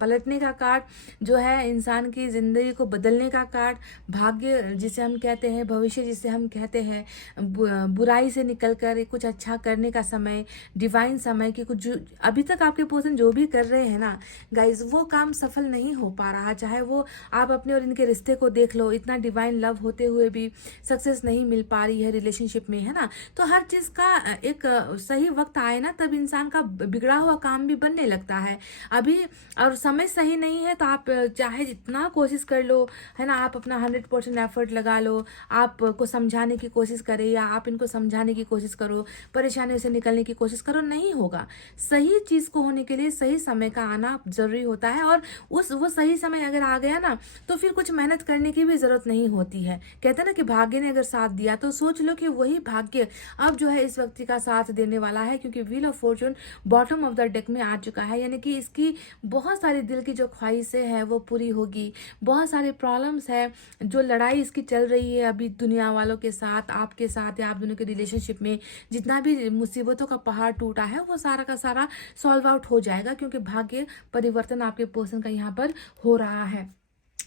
पलटने का कार्ड, जो है इंसान की ज़िंदगी को बदलने का कार्ड, भाग्य जिसे हम कहते हैं, भविष्य जिसे हम कहते हैं, बुराई से निकल कर कुछ अच्छा करने का समय, डिवाइन समय की कुछ अभी तक आपके पर्सन जो भी कर रहे है ना गाइज, वो काम सफल नहीं हो पा रहा। चाहे वो आप अपने और इनके रिश्ते को देख लो, इतना डिवाइन लव होते हुए भी सक्सेस नहीं मिल पा रही है रिलेशनशिप में, है ना। तो हर चीज का एक सही वक्त आए ना, तब इंसान का बिगड़ा हुआ काम भी बनने लगता है। अभी और समय सही नहीं है तो आप चाहे जितना कोशिश कर लो, है ना, आप अपना 100% एफर्ट लगा लो, आपको समझाने की कोशिश करें या आप इनको समझाने की कोशिश करो, परेशानियों से निकलने की कोशिश करो, नहीं होगा। सही चीज को होने के लिए सही समय का आना जरूरी होता है और वो सही समय अगर आ गया ना तो फिर कुछ मेहनत करने की भी जरूरत नहीं होती है। कहते हैं ना कि भाग्य ने अगर साथ दिया तो सोच लो कि वही भाग्य अब जो है इस व्यक्ति का साथ देने वाला है, क्योंकि wheel of Fortune bottom of the deck में आ चुका है। यानी कि इसकी बहुत सारी दिल की जो ख्वाहिशें हैं वो पूरी होगी, बहुत सारे प्रॉब्लम्स है, जो लड़ाई इसकी चल रही है अभी दुनिया वालों के साथ, आपके साथ या आप दोनों के रिलेशनशिप में जितना भी मुसीबतों का पहाड़ टूटा है वो सारा का सारा सॉल्व आउट हो जाएगा, क्योंकि भाग्य परिवर्तन आपके पर्सन का यहाँ पर हो रहा है।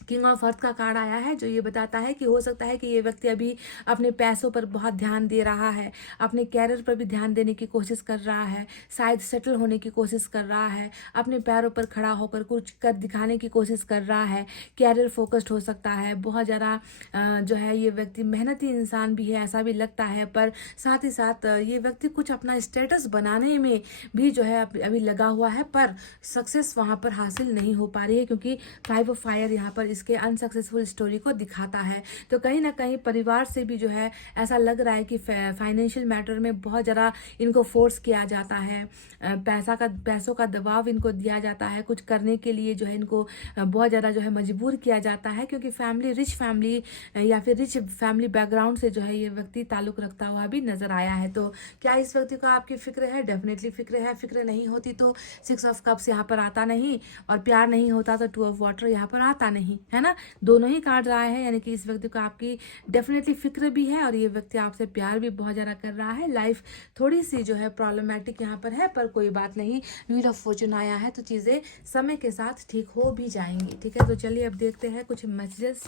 किंग ऑफ अर्थ का कार्ड आया है जो ये बताता है कि हो सकता है कि ये व्यक्ति अभी अपने पैसों पर बहुत ध्यान दे रहा है, अपने कैरियर पर भी ध्यान देने की कोशिश कर रहा है, शायद सेटल होने की कोशिश कर रहा है, अपने पैरों पर खड़ा होकर कुछ कर दिखाने की कोशिश कर रहा है, कैरियर फोकस्ड हो सकता है, बहुत ज़्यादा जो है ये व्यक्ति मेहनती इंसान भी है ऐसा भी लगता है। पर साथ ही साथ ये व्यक्ति कुछ अपना स्टेटस बनाने में भी जो है अभी लगा हुआ है, पर सक्सेस वहाँ पर हासिल नहीं हो पा रही है, क्योंकि 5 ऑफ फायर यहाँ पर इसके अनसक्सेसफुल स्टोरी को दिखाता है। तो कहीं ना कहीं परिवार से भी जो है ऐसा लग रहा है कि फाइनेंशियल मैटर में बहुत ज़्यादा इनको फोर्स किया जाता है, पैसों का दबाव इनको दिया जाता है, कुछ करने के लिए जो है इनको बहुत ज़्यादा जो है मजबूर किया जाता है, क्योंकि रिच फैमिली या फिर रिच फैमिली बैकग्राउंड से जो है ये व्यक्ति ताल्लुक रखता हुआ भी नजर आया है। तो क्या इस व्यक्ति को आपकी फिक्र है? डेफिनेटली फिक्र है। फिक्र नहीं होती तो 6 ऑफ कप्स यहाँ पर आता नहीं, और प्यार नहीं होता तो 2 ऑफ वाटर यहाँ पर आता नहीं, है ना। दोनों ही कार्ड आए हैं, यानी कि इस व्यक्ति को आपकी डेफिनेटली फिक्र भी है और ये व्यक्ति आपसे प्यार भी बहुत ज़्यादा कर रहा है। लाइफ थोड़ी सी जो है प्रॉब्लमेटिक यहाँ पर है, पर कोई बात नहीं, व्हील ऑफ फॉर्चून आया है तो चीज़ें समय के साथ ठीक हो भी जाएंगी। ठीक है, तो चलिए अब देखते हैं कुछ messages.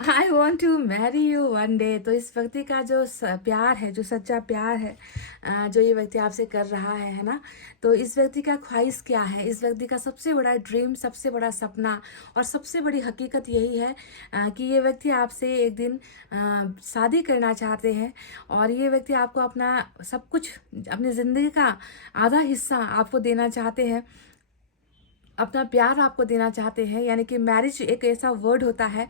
I want to marry you one day. तो इस व्यक्ति का जो प्यार है, जो सच्चा प्यार है, जो ये व्यक्ति आपसे कर रहा है ना, तो इस व्यक्ति का ख्वाहिश क्या है, इस व्यक्ति का सबसे बड़ा ड्रीम, सबसे बड़ा सपना और सबसे बड़ी हकीकत यही है कि ये व्यक्ति आपसे एक दिन शादी करना चाहते हैं। और ये व्यक्ति आपको अपना सब कुछ, अपनी ज़िंदगी का आधा हिस्सा आपको देना चाहते हैं, अपना प्यार आपको देना चाहते हैं। यानी कि मैरिज एक ऐसा वर्ड होता है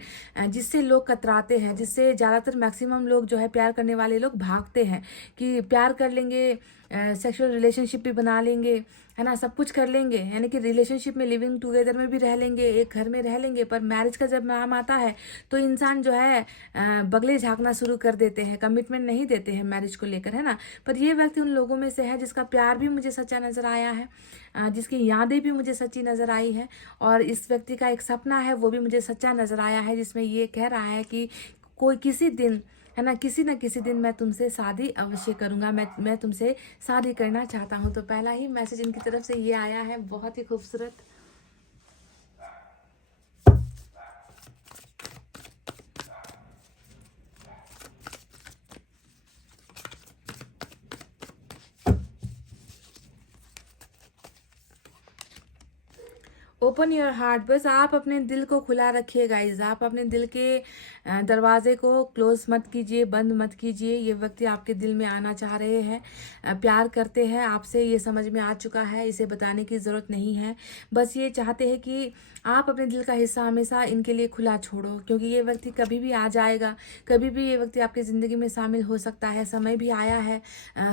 जिससे लोग कतराते हैं, जिससे ज़्यादातर मैक्सिमम लोग जो है, प्यार करने वाले लोग भागते हैं कि प्यार कर लेंगे, सेक्सुअल रिलेशनशिप भी बना लेंगे, है ना, सब कुछ कर लेंगे, यानी कि रिलेशनशिप में, लिविंग टुगेदर में भी रह लेंगे, एक घर में रह लेंगे। पर मैरिज का जब नाम आता है तो इंसान जो है बगले झाँकना शुरू कर देते हैं, कमिटमेंट नहीं देते हैं मैरिज को लेकर, है ना। पर ये व्यक्ति उन लोगों में से है जिसका प्यार भी मुझे सच्चा नज़र आया है, जिसकी यादें भी मुझे सच्ची नज़र आई है। और इस व्यक्ति का एक सपना है, वो भी मुझे सच्चा नज़र आया है, जिसमें ये कह रहा है कि कोई किसी दिन, है ना किसी दिन मैं तुमसे शादी अवश्य करूँगा, मैं तुमसे शादी करना चाहता हूँ। तो पहला ही मैसेज इनकी तरफ से ये आया है, बहुत ही खूबसूरत। Open your heart. बस आप अपने दिल को खुला रखिए गाइज, आप अपने दिल के दरवाजे को क्लोज मत कीजिए, बंद मत कीजिए। ये व्यक्ति आपके दिल में आना चाह रहे हैं, प्यार करते हैं आपसे, ये समझ में आ चुका है, इसे बताने की ज़रूरत नहीं है। बस ये चाहते हैं कि आप अपने दिल का हिस्सा हमेशा इनके लिए खुला छोड़ो, क्योंकि ये व्यक्ति कभी भी आ जाएगा, कभी भी ये व्यक्ति आपकी ज़िंदगी में शामिल हो सकता है। समय भी आया है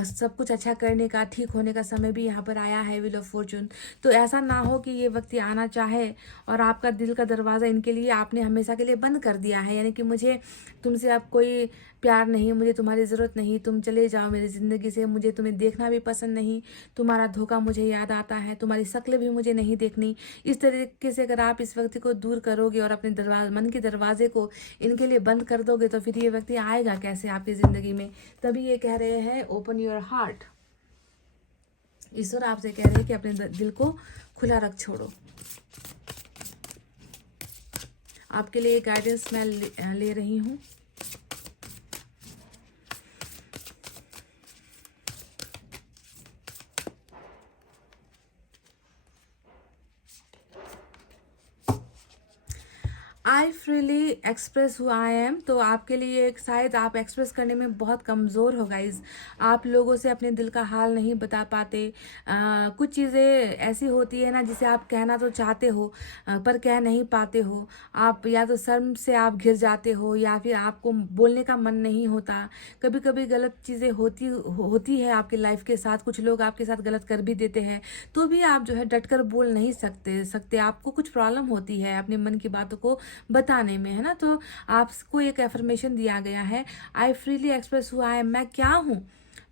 सब कुछ अच्छा करने का, ठीक होने का समय भी यहाँ पर आया है, व्हील ऑफ फॉर्चून। तो ऐसा ना हो कि ये व्यक्ति आना चाहे और आपका दिल का दरवाज़ा इनके लिए आपने हमेशा के लिए बंद कर दिया है, यानी कि मुझे तुमसे अब कोई प्यार नहीं, मुझे तुम्हारी ज़रूरत नहीं, तुम चले जाओ मेरी ज़िंदगी से, मुझे तुम्हें देखना भी पसंद नहीं, तुम्हारा धोखा मुझे याद आता है, तुम्हारी शक्ल भी मुझे नहीं देखनी। इस तरीके से अगर आप इस व्यक्ति को दूर करोगे और अपने मन के दरवाजे को इनके लिए बंद कर दोगे, तो फिर ये व्यक्ति आएगा कैसे आपकी ज़िंदगी में। तभी ये कह रहे हैं ओपन योर हार्ट। ईश्वर आपसे कह रहे हैं कि अपने दिल को खुला रख छोड़ो। आपके लिए गाइडेंस मैं ले रही हूँ। I freely express who I am. तो आपके लिए एक, शायद आप एक्सप्रेस करने में बहुत कमज़ोर हो गाइज, आप लोगों से अपने दिल का हाल नहीं बता पाते। कुछ चीज़ें ऐसी होती है ना जिसे आप कहना तो चाहते हो पर कह नहीं पाते हो। आप या तो शर्म से आप घिर जाते हो, या फिर आपको बोलने का मन नहीं होता। कभी कभी गलत चीज़ें होती है आपकी लाइफ के साथ, कुछ लोग आपके साथ गलत कर भी देते हैं, तो भी आप जो है डटकर बोल नहीं सकते। आपको कुछ प्रॉब्लम होती है अपने मन की बातों को बताने में, है ना। तो आपको एक एफर्मेशन दिया गया है, I freely express who I am. मैं क्या हूँ,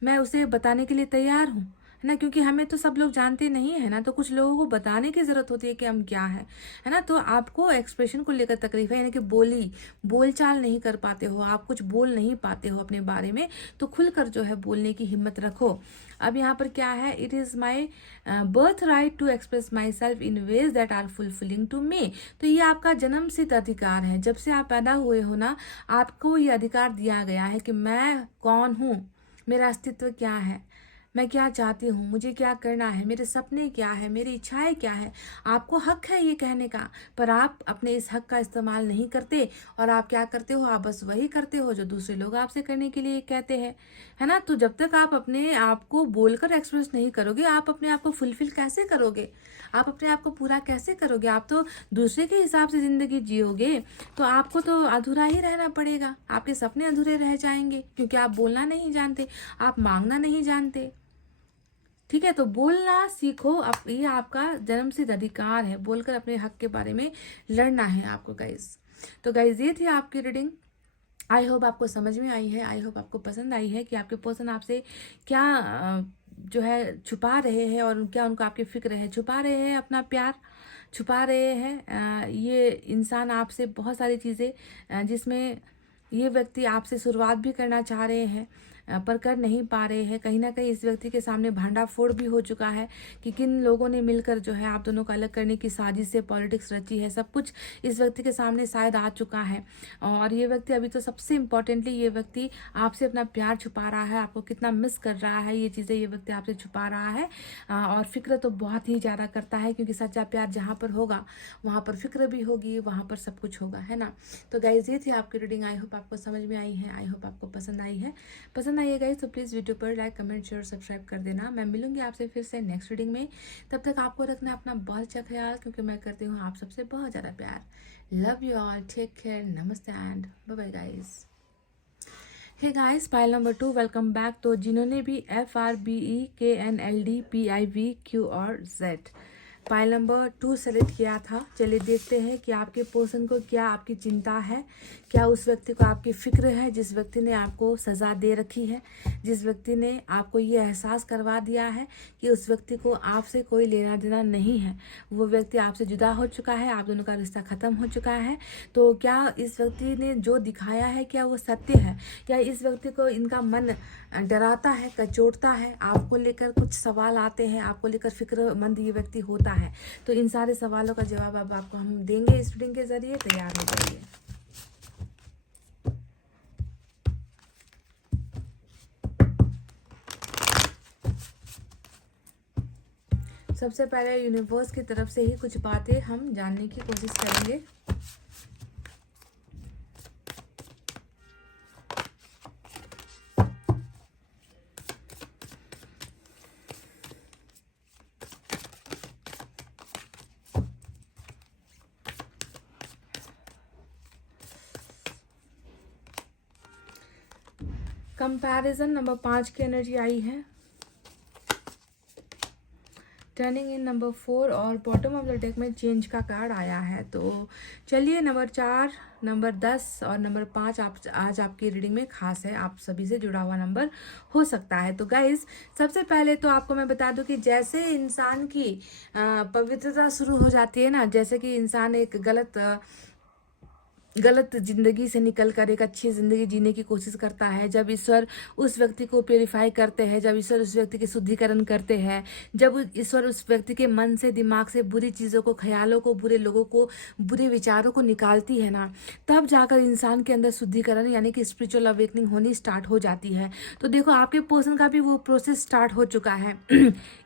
मैं उसे बताने के लिए तैयार हूँ, है ना, क्योंकि हमें तो सब लोग जानते नहीं है ना, तो कुछ लोगों को बताने की ज़रूरत होती है कि हम क्या है ना। तो आपको एक्सप्रेशन को लेकर तकलीफ है, यानी कि बोलचाल नहीं कर पाते हो, आप कुछ बोल नहीं पाते हो अपने बारे में, तो खुलकर जो है बोलने की हिम्मत रखो। अब यहाँ पर क्या है, it is my birth right to express my self in ways that are fulfilling to me. तो ये आपका जन्मसिद्ध अधिकार है, जब से आप पैदा हुए हो ना, आपको ये अधिकार दिया गया है कि मैं कौन हूँ, मेरा अस्तित्व क्या है, मैं क्या चाहती हूँ, मुझे क्या करना है, मेरे सपने क्या है, मेरी इच्छाएं क्या है। आपको हक है ये कहने का, पर आप अपने इस हक का इस्तेमाल नहीं करते, और आप क्या करते हो, आप बस वही करते हो जो दूसरे लोग आपसे करने के लिए कहते हैं, है ना। तो जब तक आप अपने आप को बोलकर एक्सप्रेस नहीं करोगे, आप अपने आप को फुलफिल कैसे करोगे, आप अपने आप को पूरा कैसे करोगे। आप तो दूसरे के हिसाब से ज़िंदगी जियोगे, तो आपको तो अधूरा ही रहना पड़ेगा, आपके सपने अधूरे रह जाएंगे, क्योंकि आप बोलना नहीं जानते, आप मांगना नहीं जानते। ठीक है, तो बोलना सीखो। ये आपका जन्मसिद्ध अधिकार है, बोलकर अपने हक के बारे में लड़ना है आपको गाइज। तो गाइज ये थी आपकी रीडिंग। आई होप आपको समझ में आई है, आई होप आपको पसंद आई है कि आपके पर्सन आपसे क्या जो है छुपा रहे हैं, और क्या उनको आपकी फिक्र है। छुपा रहे हैं अपना प्यार, छुपा रहे हैं ये इंसान आपसे बहुत सारी चीज़ें, जिसमें ये व्यक्ति आपसे शुरुआत भी करना चाह रहे हैं, पर कर नहीं पा रहे हैं। कहीं ना कहीं इस व्यक्ति के सामने भांडाफोड़ भी हो चुका है कि किन लोगों ने मिलकर जो है आप दोनों को अलग करने की साजिश से पॉलिटिक्स रची है। सब कुछ इस व्यक्ति के सामने शायद आ चुका है। और ये व्यक्ति अभी तो सबसे इम्पोर्टेंटली ये व्यक्ति आपसे अपना प्यार छुपा रहा है, आपको कितना मिस कर रहा है, ये चीज़ें ये व्यक्ति आपसे छुपा रहा है। और फिक्र तो बहुत ही ज़्यादा करता है, क्योंकि सच्चा प्यार जहाँ पर होगा वहाँ पर फिक्र भी होगी, वहाँ पर सब कुछ होगा, है ना। तो गाइज ये थी आपकी रीडिंग। आई होप आपको समझ में आई है, आई होप आपको पसंद आई है। पसंद आई है गाइज तो प्लीज़ वीडियो पर लाइक, कमेंट, शेयर, सब्सक्राइब कर देना। मैं मिलूंगी आपसे फिर से नेक्स्ट रीडिंग में। तब तक आपको रखना अपना बहुत अच्छा ख्याल, क्योंकि मैं करती हूँ आप सबसे बहुत ज़्यादा प्यार। Love you all, take care, नमस्ते and bye bye guys. Hey guys, pile number 2 welcome back. तो जिन्होंने भी FRBEKNLDPIVQ और Z पाइल नंबर 2 सेलेक्ट किया था, चलिए देखते हैं कि आपके पर्सन को क्या आपकी चिंता है, क्या उस व्यक्ति को आपकी फिक्र है जिस व्यक्ति ने आपको सज़ा दे रखी है, जिस व्यक्ति ने आपको ये एहसास करवा दिया है कि उस व्यक्ति को आपसे कोई लेना देना नहीं है, वो व्यक्ति आपसे जुदा हो चुका है, आप दोनों का रिश्ता ख़त्म हो चुका है। तो क्या इस व्यक्ति ने जो दिखाया है क्या वो सत्य है? क्या इस व्यक्ति को इनका मन डराता है, कचोटता है, आपको लेकर कुछ सवाल आते हैं, आपको लेकर फिक्रमंद ये व्यक्ति होता है? तो इन सारे सवालों का जवाब अब आपको हम देंगे इस रीडिंग के जरिए। तैयार हो जाइए। सबसे पहले यूनिवर्स की तरफ से ही कुछ बातें हम जानने की कोशिश करेंगे। कंपैरिजन नंबर 5 की एनर्जी आई है, टर्निंग इन नंबर 4 और बॉटम ऑफ द डेक में चेंज का कार्ड आया है। तो चलिए नंबर 4, नंबर 10 और नंबर 5 आज आपकी रीडिंग में खास है, आप सभी से जुड़ा हुआ नंबर हो सकता है। तो गाइज सबसे पहले तो आपको मैं बता दूं कि जैसे इंसान की पवित्रता शुरू हो जाती है ना, जैसे कि इंसान एक गलत जिंदगी से निकलकर एक अच्छी जिंदगी जीने की कोशिश करता है, जब ईश्वर उस व्यक्ति को प्योरीफाई करते हैं, जब ईश्वर उस व्यक्ति की शुद्धिकरण करते हैं, जब ईश्वर उस व्यक्ति के मन से, दिमाग से बुरी चीज़ों को, ख्यालों को, बुरे लोगों को, बुरे विचारों को निकालती है ना, तब जाकर इंसान के अंदर शुद्धिकरण यानी कि स्पिरिचुअल अवेकनिंग होनी स्टार्ट हो जाती है। तो देखो आपके पर्सन का भी वो प्रोसेस स्टार्ट हो चुका है।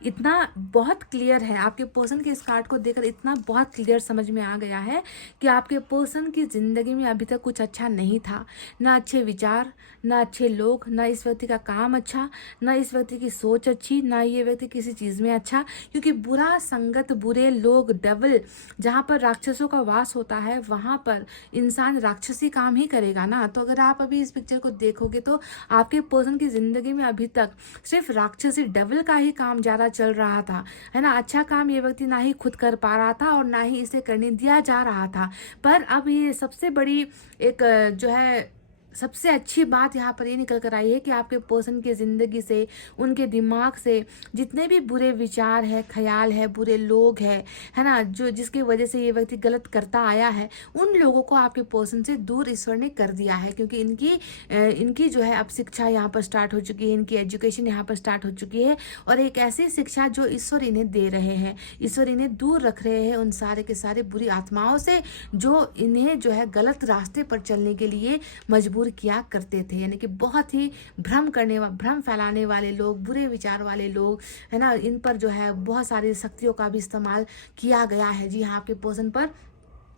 इतना बहुत क्लियर है, आपके पर्सन के इस कार्ड को देखकर इतना बहुत क्लियर समझ में आ गया है कि आपके पर्सन की जिंदगी में अभी तक कुछ अच्छा नहीं था, ना अच्छे विचार, ना अच्छे लोग, ना इस व्यक्ति का काम अच्छा, ना इस व्यक्ति की सोच अच्छी, ना ये व्यक्ति किसी चीज़ में अच्छा, क्योंकि बुरा संगत, बुरे लोग, डेविल, जहाँ पर राक्षसों का वास होता है वहाँ पर इंसान राक्षसी काम ही करेगा ना। तो अगर आप अभी इस पिक्चर को देखोगे तो आपके पर्सन की ज़िंदगी में अभी तक सिर्फ राक्षसी, डेविल का ही काम ज़्यादा चल रहा था, है ना। अच्छा काम ये व्यक्ति ना ही खुद कर पा रहा था और ना ही इसे करने दिया जा रहा था। पर अब ये सबसे बड़ी एक जो है सबसे अच्छी बात यहाँ पर ये निकल कर आई है कि आपके पर्सन की ज़िंदगी से, उनके दिमाग से जितने भी बुरे विचार है, ख्याल है, बुरे लोग है ना, जो जिसकी वजह से ये व्यक्ति गलत करता आया है, उन लोगों को आपके पर्सन से दूर ईश्वर ने कर दिया है। क्योंकि इनकी जो है अब शिक्षा यहाँ पर स्टार्ट हो चुकी है, इनकी एजुकेशन यहाँ पर स्टार्ट हो चुकी है, और एक ऐसी शिक्षा जो ईश्वर इन्हें दे रहे हैं, ईश्वर इन्हें दूर रख रहे हैं उन सारे के सारे बुरी आत्माओं से जो इन्हें जो है गलत रास्ते पर चलने के लिए मजबूर किया करते थे। यानी कि बहुत ही भ्रम फैलाने वाले लोग, बुरे विचार वाले लोग, है ना, इन पर जो है बहुत सारी शक्तियों का भी इस्तेमाल किया गया है। जी हाँ, आपके पर्सन पर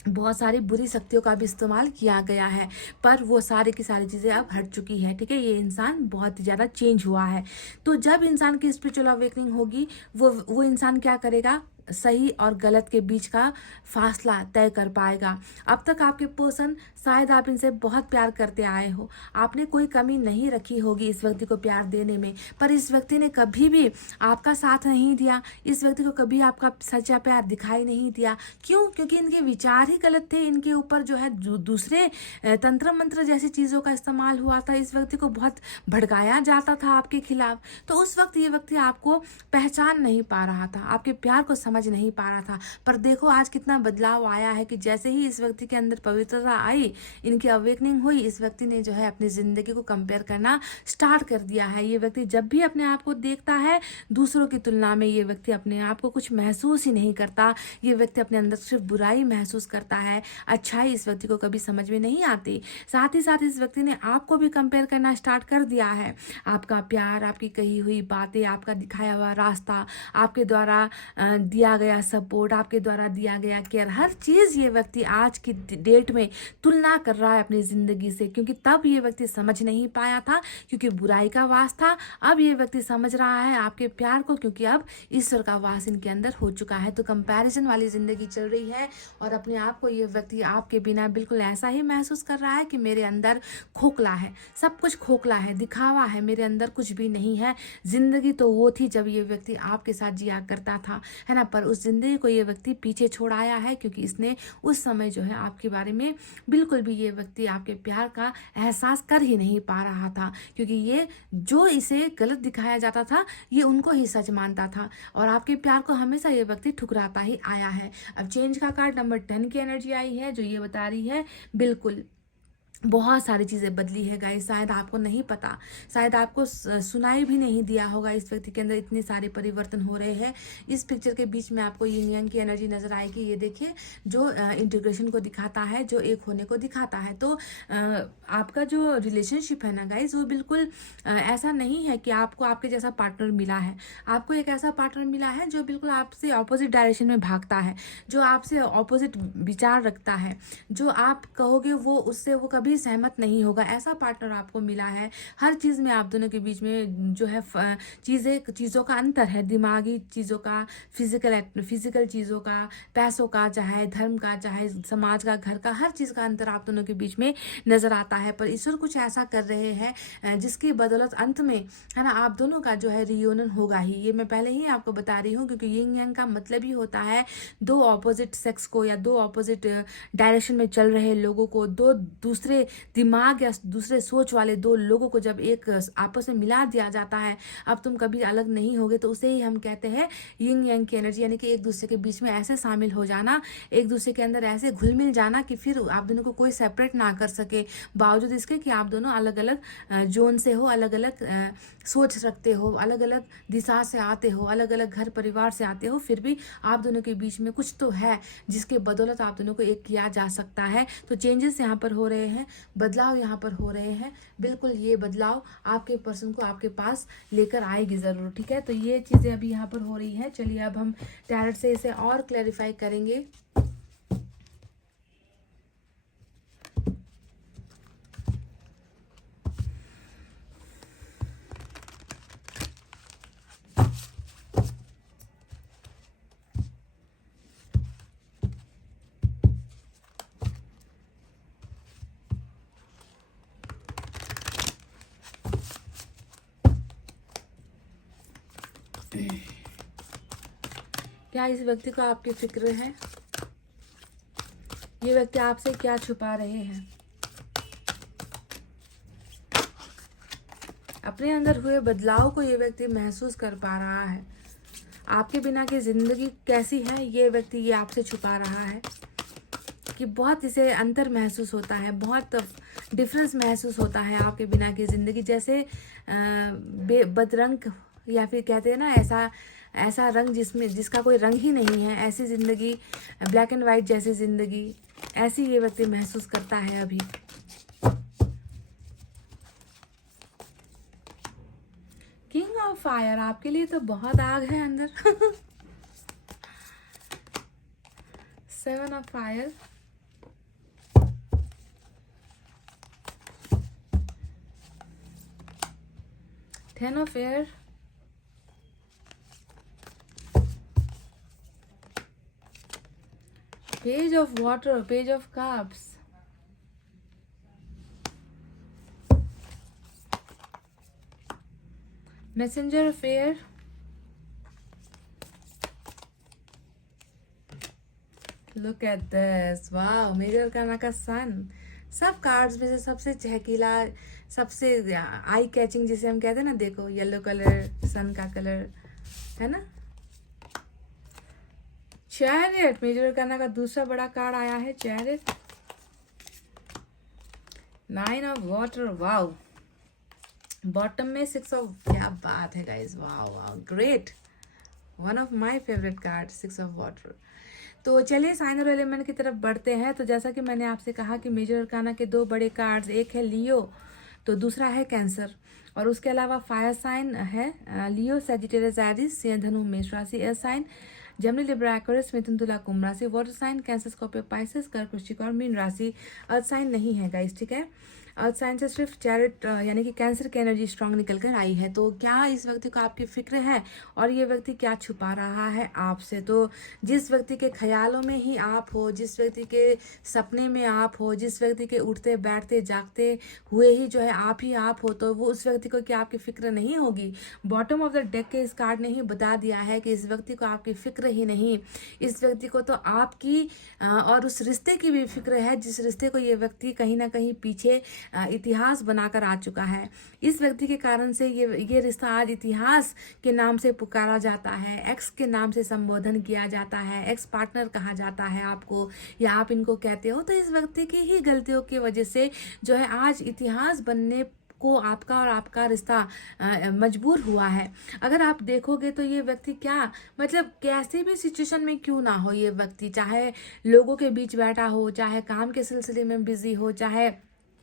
बहुत सारी बुरी शक्तियों का भी इस्तेमाल किया गया है, पर वो सारी की सारी चीज़ें अब हट चुकी है। ठीक है, ये इंसान बहुत ही ज़्यादा चेंज हुआ है। तो जब इंसान की स्पिरिचुअल अवेकनिंग होगी, वो इंसान क्या करेगा, सही और गलत के बीच का फासला तय कर पाएगा। अब तक आपके पर्सन, शायद आप इनसे बहुत प्यार करते आए हो, आपने कोई कमी नहीं रखी होगी इस व्यक्ति को प्यार देने में, पर इस व्यक्ति ने कभी भी आपका साथ नहीं दिया, इस व्यक्ति को कभी आपका सच्चा प्यार दिखाई नहीं दिया। क्यों? क्योंकि इनके विचार ही गलत थे, इनके ऊपर जो है दूसरे तंत्र मंत्र जैसी चीज़ों का इस्तेमाल हुआ था, इस व्यक्ति को बहुत भड़काया जाता था आपके खिलाफ। तो उस वक्त ये व्यक्ति आपको पहचान नहीं पा रहा था, आपके प्यार को समझ समझ नहीं पा रहा था। पर देखो आज कितना बदलाव आया है कि जैसे ही इस व्यक्ति के अंदर पवित्रता आई, इनकी अवेकनिंग हुई, इस व्यक्ति ने जो है अपनी ज़िंदगी को कंपेयर करना स्टार्ट कर दिया है। ये व्यक्ति जब भी अपने आप को देखता है दूसरों की तुलना में, ये व्यक्ति अपने आप को कुछ महसूस ही नहीं करता। ये व्यक्ति अपने अंदर सिर्फ बुराई महसूस करता है, अच्छाई इस व्यक्ति को कभी समझ में नहीं आती। साथ ही साथ इस व्यक्ति ने आपको भी कंपेयर करना स्टार्ट कर दिया है। आपका प्यार, आपकी कही हुई बातें, आपका दिखाया हुआ रास्ता, आपके द्वारा दिया गया सपोर्ट, आपके द्वारा दिया गया केयर, हर चीज़ ये व्यक्ति आज की डेट में तुलना कर रहा है अपनी ज़िंदगी से। क्योंकि तब ये व्यक्ति समझ नहीं पाया था, क्योंकि बुराई का वास था। अब ये व्यक्ति समझ रहा है आपके प्यार को, क्योंकि अब ईश्वर का वास इनके अंदर हो चुका है। तो कंपैरिजन वाली ज़िंदगी चल रही है और अपने आप को ये व्यक्ति आपके बिना बिल्कुल ऐसा ही महसूस कर रहा है कि मेरे अंदर खोखला है, सब कुछ खोखला है, दिखावा है, मेरे अंदर कुछ भी नहीं है। ज़िंदगी तो वो थी जब ये व्यक्ति आपके साथ जिया करता था, है ना, पर उस ज़िंदगी को ये व्यक्ति पीछे छोड़ आया है, क्योंकि इसने उस समय जो है आपके बारे में बिल्कुल भी ये व्यक्ति आपके प्यार का एहसास कर ही नहीं पा रहा था। क्योंकि ये जो इसे गलत दिखाया जाता था ये उनको ही सच मानता था और आपके प्यार को हमेशा ये व्यक्ति ठुकराता ही आया है। अब चेंज का कार्ड नंबर 10 की एनर्जी आई है, जो ये बता रही है बिल्कुल बहुत सारी चीज़ें बदली है गाइस। शायद आपको नहीं पता, शायद आपको सुनाई भी नहीं दिया होगा, इस व्यक्ति के अंदर इतने सारे परिवर्तन हो रहे हैं। इस पिक्चर के बीच में आपको यिन यांग की एनर्जी नज़र आएगी। ये देखिए, जो इंटीग्रेशन को दिखाता है, जो एक होने को दिखाता है। तो आपका जो रिलेशनशिप है ना गाइस, वो बिल्कुल ऐसा नहीं है कि आपको आपके जैसा पार्टनर मिला है। आपको एक ऐसा पार्टनर मिला है जो बिल्कुल आपसे ऑपोजिट डायरेक्शन में भागता है, जो आपसे ऑपोजिट विचार रखता है, जो आप कहोगे वो उससे वो कभी सहमत नहीं होगा। ऐसा पार्टनर आपको मिला है। हर चीज़ में आप दोनों के बीच में जो है चीज़ों का अंतर है, दिमागी चीज़ों का, फिजिकल चीज़ों का, पैसों का, चाहे धर्म का, चाहे समाज का, घर का, हर चीज़ का अंतर आप दोनों के बीच में नज़र आता है। पर ईश्वर कुछ ऐसा कर रहे हैं जिसकी बदौलत अंत में, है ना, आप दोनों का जो है रियूनियन होगा ही। ये मैं पहले ही आपको बता रही हूँ, क्योंकि यिन यांग का मतलब ही होता है दो ऑपोजिट सेक्स को या दो ऑपोजिट डायरेक्शन में चल रहे लोगों को, दो दूसरे दिमाग या दूसरे सोच वाले दो लोगों को जब एक आपस में मिला दिया जाता है, अब तुम कभी अलग नहीं होगे, तो उसे ही हम कहते हैं यिन यांग की एनर्जी। यानी कि एक दूसरे के बीच में ऐसे शामिल हो जाना, एक दूसरे के अंदर ऐसे घुल मिल जाना कि फिर आप दोनों को कोई सेपरेट ना कर सके, बावजूद इसके कि आप दोनों अलग अलग जोन से हो, अलग अलग सोच रखते हो, अलग अलग दिशा से आते हो, अलग अलग घर परिवार से आते हो, फिर भी आप दोनों के बीच में कुछ तो है जिसके बदौलत आप दोनों को एक किया जा सकता है। तो चेंजेस यहाँ पर हो रहे हैं, बदलाव यहाँ पर हो रहे हैं। बिल्कुल ये बदलाव आपके पर्सन को आपके पास लेकर आएगी ज़रूर, ठीक है। तो ये चीज़ें अभी यहाँ पर हो रही हैं। चलिए अब हम टैरोट से इसे और क्लैरिफाई करेंगे। क्या इस व्यक्ति को आपकी फिक्र है? ये व्यक्ति आपसे क्या छुपा रहे हैं? अपने अंदर हुए बदलाव को ये व्यक्ति महसूस कर पा रहा है। आपके बिना की जिंदगी कैसी है ये व्यक्ति ये आपसे छुपा रहा है कि बहुत इसे अंतर महसूस होता है, बहुत डिफरेंस महसूस होता है आपके बिना की ज़िंदगी। जैसे बदरंग, या फिर कहते हैं ना ऐसा रंग जिसका कोई रंग ही नहीं है, ऐसी ज़िंदगी, ब्लैक एंड वाइट जैसी ज़िंदगी, ऐसी ये व्यक्ति महसूस करता है अभी। किंग ऑफ फायर, आपके लिए तो बहुत आग है अंदर। 7 of fire, Ten of air, Page of water, Page of cups, Messenger of air, look at this, wow, मेजर करना का सन। सब कार्ड्स में से सबसे चहकीला, सबसे आई कैचिंग जिसे हम कहते हैं ना, देखो येलो कलर सन का कलर है ना, चैरियट, मेजर अरकाना का दूसरा बड़ा कार्ड आया है chariot. 9 of water, wow. Bottom में 6 ऑफ, क्या बात है guys, wow wow, great, one of my favourite card 6 of water. तो चलिए साइन और एलिमेंट की तरफ बढ़ते हैं। तो जैसा कि मैंने आपसे कहा कि मेजर अरकाना के 2 बड़े कार्ड्स, एक है लियो तो दूसरा है कैंसर, और उसके अलावा फायर साइन है लियो, सैजिटेरियस, एरिस, धनु, मेष राशि, air sign Gemini, Libra, Aquarius, मिथुन, तुला, कुंभ राशि, water sign Cancer, Scorpio, Pisces, कर्क, वृश्चिक और मीन राशि। अर्थ साइन नहीं है गाइस, ठीक है। अर्थ साइन से सिर्फ चैरिट यानी कि कैंसर की एनर्जी स्ट्रांग निकल कर आई है। तो क्या इस व्यक्ति को आपकी फिक्र है और ये व्यक्ति क्या छुपा रहा है आपसे? तो जिस व्यक्ति के ख्यालों में ही आप हो, जिस व्यक्ति के सपने में आप हो, जिस व्यक्ति के उठते बैठते जागते हुए ही जो है आप ही आप हो, तो वो उस व्यक्ति को क्या आपकी फिक्र नहीं होगी? बॉटम ऑफ द डेक के इस कार्ड ने ही बता दिया है कि इस व्यक्ति को आपकी फिक्र ही नहीं, इस व्यक्ति को तो आपकी और उस रिश्ते की भी फिक्र है, जिस रिश्ते को ये व्यक्ति कहीं ना कहीं पीछे इतिहास बनाकर आ चुका है। इस व्यक्ति के कारण से ये रिश्ता आज इतिहास के नाम से पुकारा जाता है, एक्स के नाम से संबोधन किया जाता है, एक्स पार्टनर कहा जाता है आपको, या आप इनको कहते हो। तो इस व्यक्ति की ही गलतियों की वजह से जो है आज इतिहास बनने को आपका और आपका रिश्ता मजबूर हुआ है। अगर आप देखोगे तो ये व्यक्ति क्या मतलब कैसी भी सिचुएशन में क्यों ना हो, ये व्यक्ति चाहे लोगों के बीच बैठा हो, चाहे काम के सिलसिले में बिजी हो, चाहे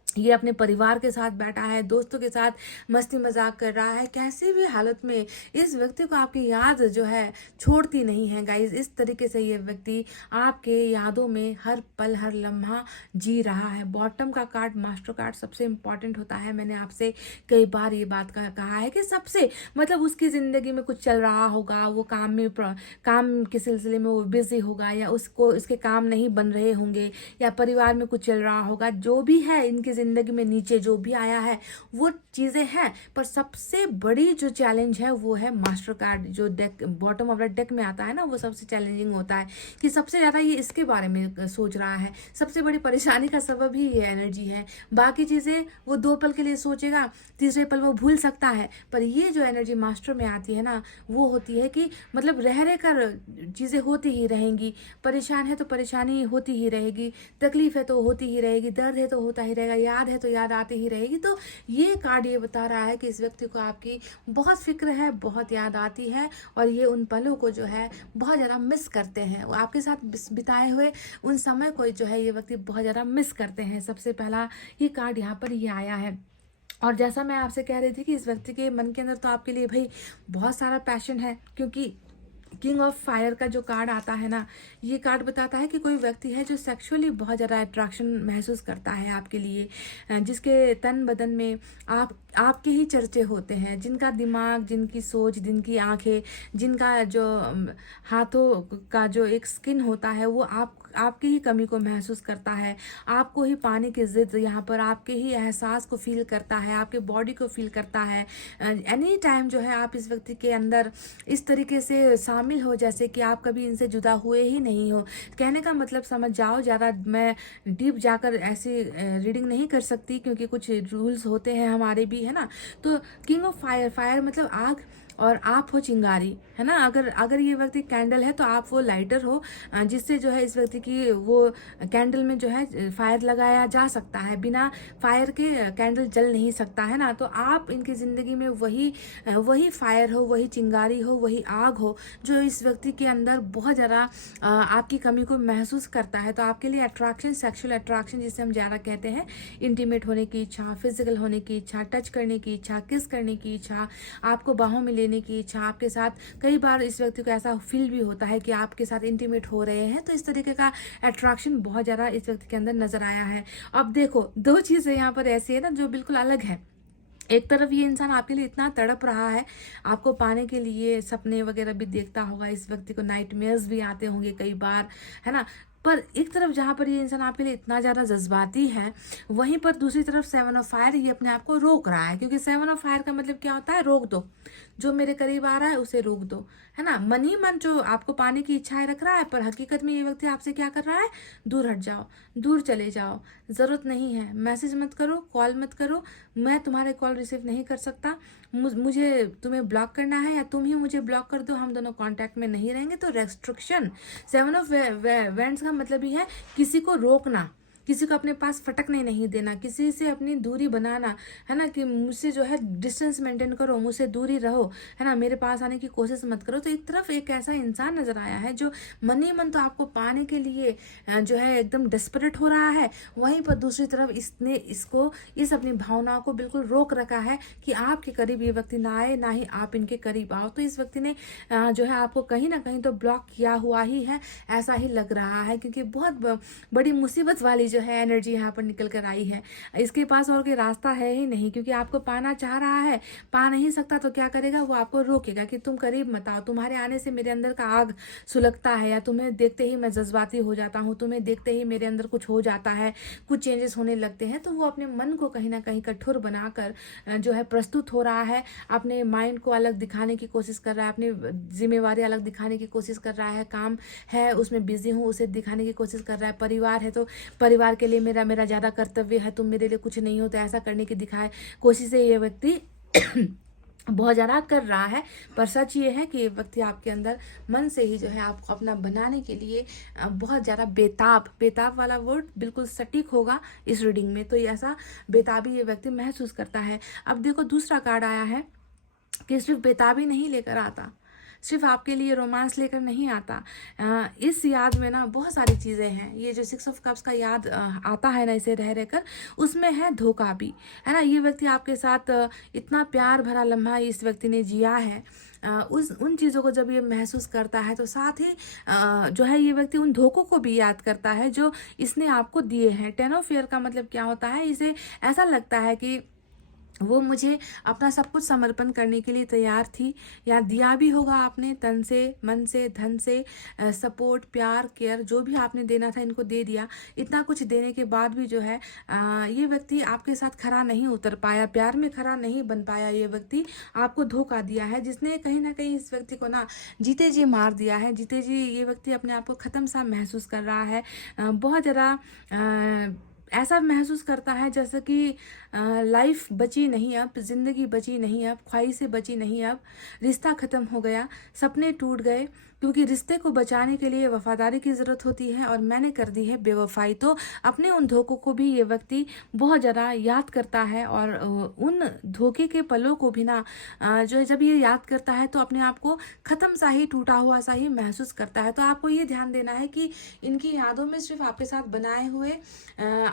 ये अपने परिवार के साथ बैठा है, दोस्तों के साथ मस्ती मजाक कर रहा है, कैसी भी हालत में इस व्यक्ति को आपकी याद जो है छोड़ती नहीं है गाइज। इस तरीके से ये व्यक्ति आपके यादों में हर पल हर लम्हा जी रहा है। बॉटम का कार्ड, मास्टर कार्ड, सबसे इम्पॉर्टेंट होता है। मैंने आपसे कई बार ये बात कहा है कि सबसे मतलब उसकी ज़िंदगी में कुछ चल रहा होगा, वो काम के सिलसिले में वो बिजी होगा, या उसको इसके काम नहीं बन रहे होंगे, या परिवार में कुछ चल रहा होगा, जो भी है इनकी जिंदगी में नीचे जो भी आया है वो चीजें हैं। पर सबसे बड़ी जो चैलेंज है वो है मास्टर कार्ड, जो deck bottom of the deck में आता है ना, वो सबसे चैलेंजिंग होता है कि सबसे ज्यादा ये इसके बारे में सोच रहा है। सबसे बड़ी परेशानी का सबब ही ये एनर्जी है। बाकी चीजें वो 2 पल के लिए सोचेगा, तीसरे पल वो भूल सकता है। पर ये जो एनर्जी मास्टर में आती है ना, वो होती है कि मतलब रह कर चीजें होती ही रहेंगी। परेशान है तो परेशानी होती ही रहेगी, तकलीफ है तो होती ही रहेगी, दर्द है तो होता ही रहेगा, याद है तो याद आती ही रहेगी। तो ये कार्ड ये बता रहा है कि इस व्यक्ति को आपकी बहुत फिक्र है, बहुत याद आती है, और ये उन पलों को जो है बहुत ज़्यादा मिस करते हैं। वो आपके साथ बिताए हुए उन समय को जो है ये व्यक्ति बहुत ज़्यादा मिस करते हैं। सबसे पहला ये कार्ड यहाँ पर ये आया है। और जैसा मैं आपसे कह रही थी कि इस व्यक्ति के मन के अंदर तो आपके लिए भाई बहुत सारा पैशन है, क्योंकि किंग ऑफ फायर का जो कार्ड आता है ना, ये कार्ड बताता है कि कोई व्यक्ति है जो सेक्सुअली बहुत ज़्यादा अट्रैक्शन महसूस करता है आपके लिए, जिसके तन बदन में आपके ही चर्चे होते हैं, जिनका दिमाग, जिनकी सोच, जिनकी आंखें, जिनका जो हाथों का जो एक स्किन होता है वो आपकी ही कमी को महसूस करता है, आपको ही पाने की जिद, यहाँ पर आपके ही एहसास को फील करता है, आपके बॉडी को फील करता है। एनी टाइम जो है आप इस व्यक्ति के अंदर इस तरीके से शामिल हो जैसे कि आप कभी इनसे जुदा हुए ही नहीं हो। कहने का मतलब समझ जाओ, ज़्यादा मैं डीप जाकर ऐसी रीडिंग नहीं कर सकती क्योंकि कुछ रूल्स होते हैं हमारे भी, है ना। तो किंग ऑफ फायर, फायर मतलब आग, और आप हो चिंगारी, है ना। अगर ये व्यक्ति कैंडल है तो आप वो लाइटर हो, जिससे जो है इस व्यक्ति की वो कैंडल में जो है फायर लगाया जा सकता है। बिना फायर के कैंडल जल नहीं सकता, है ना। तो आप इनकी ज़िंदगी में वही फायर हो, वही चिंगारी हो, वही आग हो जो इस व्यक्ति के अंदर बहुत ज़्यादा आपकी कमी को महसूस करता है। तो आपके लिए अट्रैक्शन, सेक्सुअल अट्रैक्शन जिसे हम ज़्यादा कहते हैं, इंटीमेट होने की इच्छा, फिजिकल होने की इच्छा, टच करने की इच्छा, किस करने की इच्छा, आपको बाहों में लेने की इच्छा, आपके साथ कई बार इस व्यक्ति को ऐसा फील भी होता है कि आपके साथ इंटीमेट हो रहे हैं। तो इस तरीके का अट्रैक्शन बहुत ज़्यादा इस व्यक्ति के अंदर नजर आया है। अब देखो 2 चीज़ें यहाँ पर ऐसी है ना जो बिल्कुल अलग है। एक तरफ ये इंसान आपके लिए इतना तड़प रहा है, आपको पाने के लिए सपने वगैरह भी देखता होगा, इस व्यक्ति को नाइटमेयर्स भी आते होंगे कई बार, है ना। पर एक तरफ जहाँ पर ये इंसान आपके लिए इतना ज़्यादा जज्बाती है, वहीं पर दूसरी तरफ 7 ऑफ फायर ये अपने आप को रोक रहा है, क्योंकि 7 ऑफ फायर का मतलब क्या होता है, रोक दो, जो मेरे करीब आ रहा है उसे रोक दो, है ना। मन ही मन जो आपको पाने की इच्छाएं रख रहा है, पर हकीकत में ये व्यक्ति आपसे क्या कर रहा है, दूर हट जाओ, दूर चले जाओ, ज़रूरत नहीं है, मैसेज मत करो, कॉल मत करो, मैं तुम्हारे कॉल रिसीव नहीं कर सकता, मुझे तुम्हें ब्लॉक करना है या तुम ही मुझे ब्लॉक कर दो, हम दोनों कांटेक्ट में नहीं रहेंगे। तो रेस्ट्रिक्शन, 7 ऑफ वैंड्स का मतलब ही है किसी को रोकना, किसी को अपने पास फटकने नहीं देना, किसी से अपनी दूरी बनाना, है ना, कि मुझसे जो है डिस्टेंस मेंटेन करो, मुझसे दूरी रहो, है ना, मेरे पास आने की कोशिश मत करो। तो एक तरफ एक ऐसा इंसान नजर आया है जो मन ही मन तो आपको पाने के लिए जो है एकदम डेस्परेट हो रहा है, वहीं पर दूसरी तरफ इसने इस अपनी भावनाओं को बिल्कुल रोक रखा है कि आपके करीब ये व्यक्ति ना आए, ना ही आप इनके करीब आओ। तो इस व्यक्ति ने जो है आपको कहीं ना कहीं तो ब्लॉक किया हुआ ही है, ऐसा ही लग रहा है, क्योंकि बहुत बड़ी मुसीबत वाली जो है एनर्जी यहाँ पर निकल कर आई है। इसके पास और कोई रास्ता है ही नहीं, क्योंकि आपको पाना चाह रहा है, पा नहीं सकता तो क्या करेगा, वो आपको रोकेगा कि तुम करीब मत आओ, तुम्हारे आने से मेरे अंदर का आग सुलगता है, या तुम्हें देखते ही मैं जज्बाती हो जाता हूँ, तुम्हें देखते ही मेरे अंदर कुछ हो जाता है, कुछ चेंजेस होने लगते हैं। तो वो अपने मन को कहीं ना कहीं कठोर बनाकर जो है प्रस्तुत हो रहा है, अपने माइंड को अलग दिखाने की कोशिश कर रहा है, अपनी जिम्मेवारी अलग दिखाने की कोशिश कर रहा है, काम है उसमें बिजी हूँ उसे दिखाने की कोशिश कर रहा है, परिवार है तो परिवार के लिए मेरा ज़्यादा कर्तव्य है, तुम मेरे लिए कुछ नहीं हो, तो ऐसा करने की दिखाए कोशिश है ये व्यक्ति बहुत ज़्यादा कर रहा है। पर सच ये है कि ये व्यक्ति आपके अंदर मन से ही जो है आपको अपना बनाने के लिए बहुत ज़्यादा बेताब वाला वर्ड बिल्कुल सटीक होगा इस रीडिंग में। तो ऐसा बेताबी ये व्यक्ति महसूस करता है। अब देखो दूसरा कार्ड आया है कि सिर्फ बेताबी नहीं लेकर आता, सिर्फ आपके लिए रोमांस लेकर नहीं आता, इस याद में ना बहुत सारी चीज़ें हैं। ये जो 6 ऑफ कप्स का याद आता है ना इसे रह रहकर, उसमें है धोखा भी, है ना। ये व्यक्ति आपके साथ इतना प्यार भरा लम्हा इस व्यक्ति ने जिया है, उन चीज़ों को जब ये महसूस करता है तो साथ ही जो है ये व्यक्ति उन धोखों को भी याद करता है जो इसने आपको दिए हैं। 10 ऑफ ईयर का मतलब क्या होता है, इसे ऐसा लगता है कि वो मुझे अपना सब कुछ समर्पण करने के लिए तैयार थी, या दिया भी होगा आपने, तन से, मन से, धन से, सपोर्ट, प्यार, केयर, जो भी आपने देना था इनको दे दिया। इतना कुछ देने के बाद भी जो है ये व्यक्ति आपके साथ खरा नहीं उतर पाया, प्यार में खरा नहीं बन पाया। ये व्यक्ति आपको धोखा दिया है, जिसने कहीं ना कहीं इस व्यक्ति को ना जीते जी मार दिया है। जीते जी ये व्यक्ति अपने आप को ख़त्म सा महसूस कर रहा है, बहुत ज़्यादा ऐसा महसूस करता है जैसे कि लाइफ बची नहीं, अब ज़िंदगी बची नहीं, अब ख्वाहिशें बची नहीं, अब रिश्ता ख़त्म हो गया, सपने टूट गए, क्योंकि रिश्ते को बचाने के लिए वफादारी की ज़रूरत होती है और मैंने कर दी है बेवफाई। तो अपने उन धोखों को भी ये व्यक्ति बहुत ज़्यादा याद करता है, और उन धोखे के पलों को भी ना जो है जब ये याद करता है तो अपने आप को ख़त्म सा ही, टूटा हुआ सा ही महसूस करता है। तो आपको ये ध्यान देना है कि इनकी यादों में सिर्फ आपके साथ बनाए हुए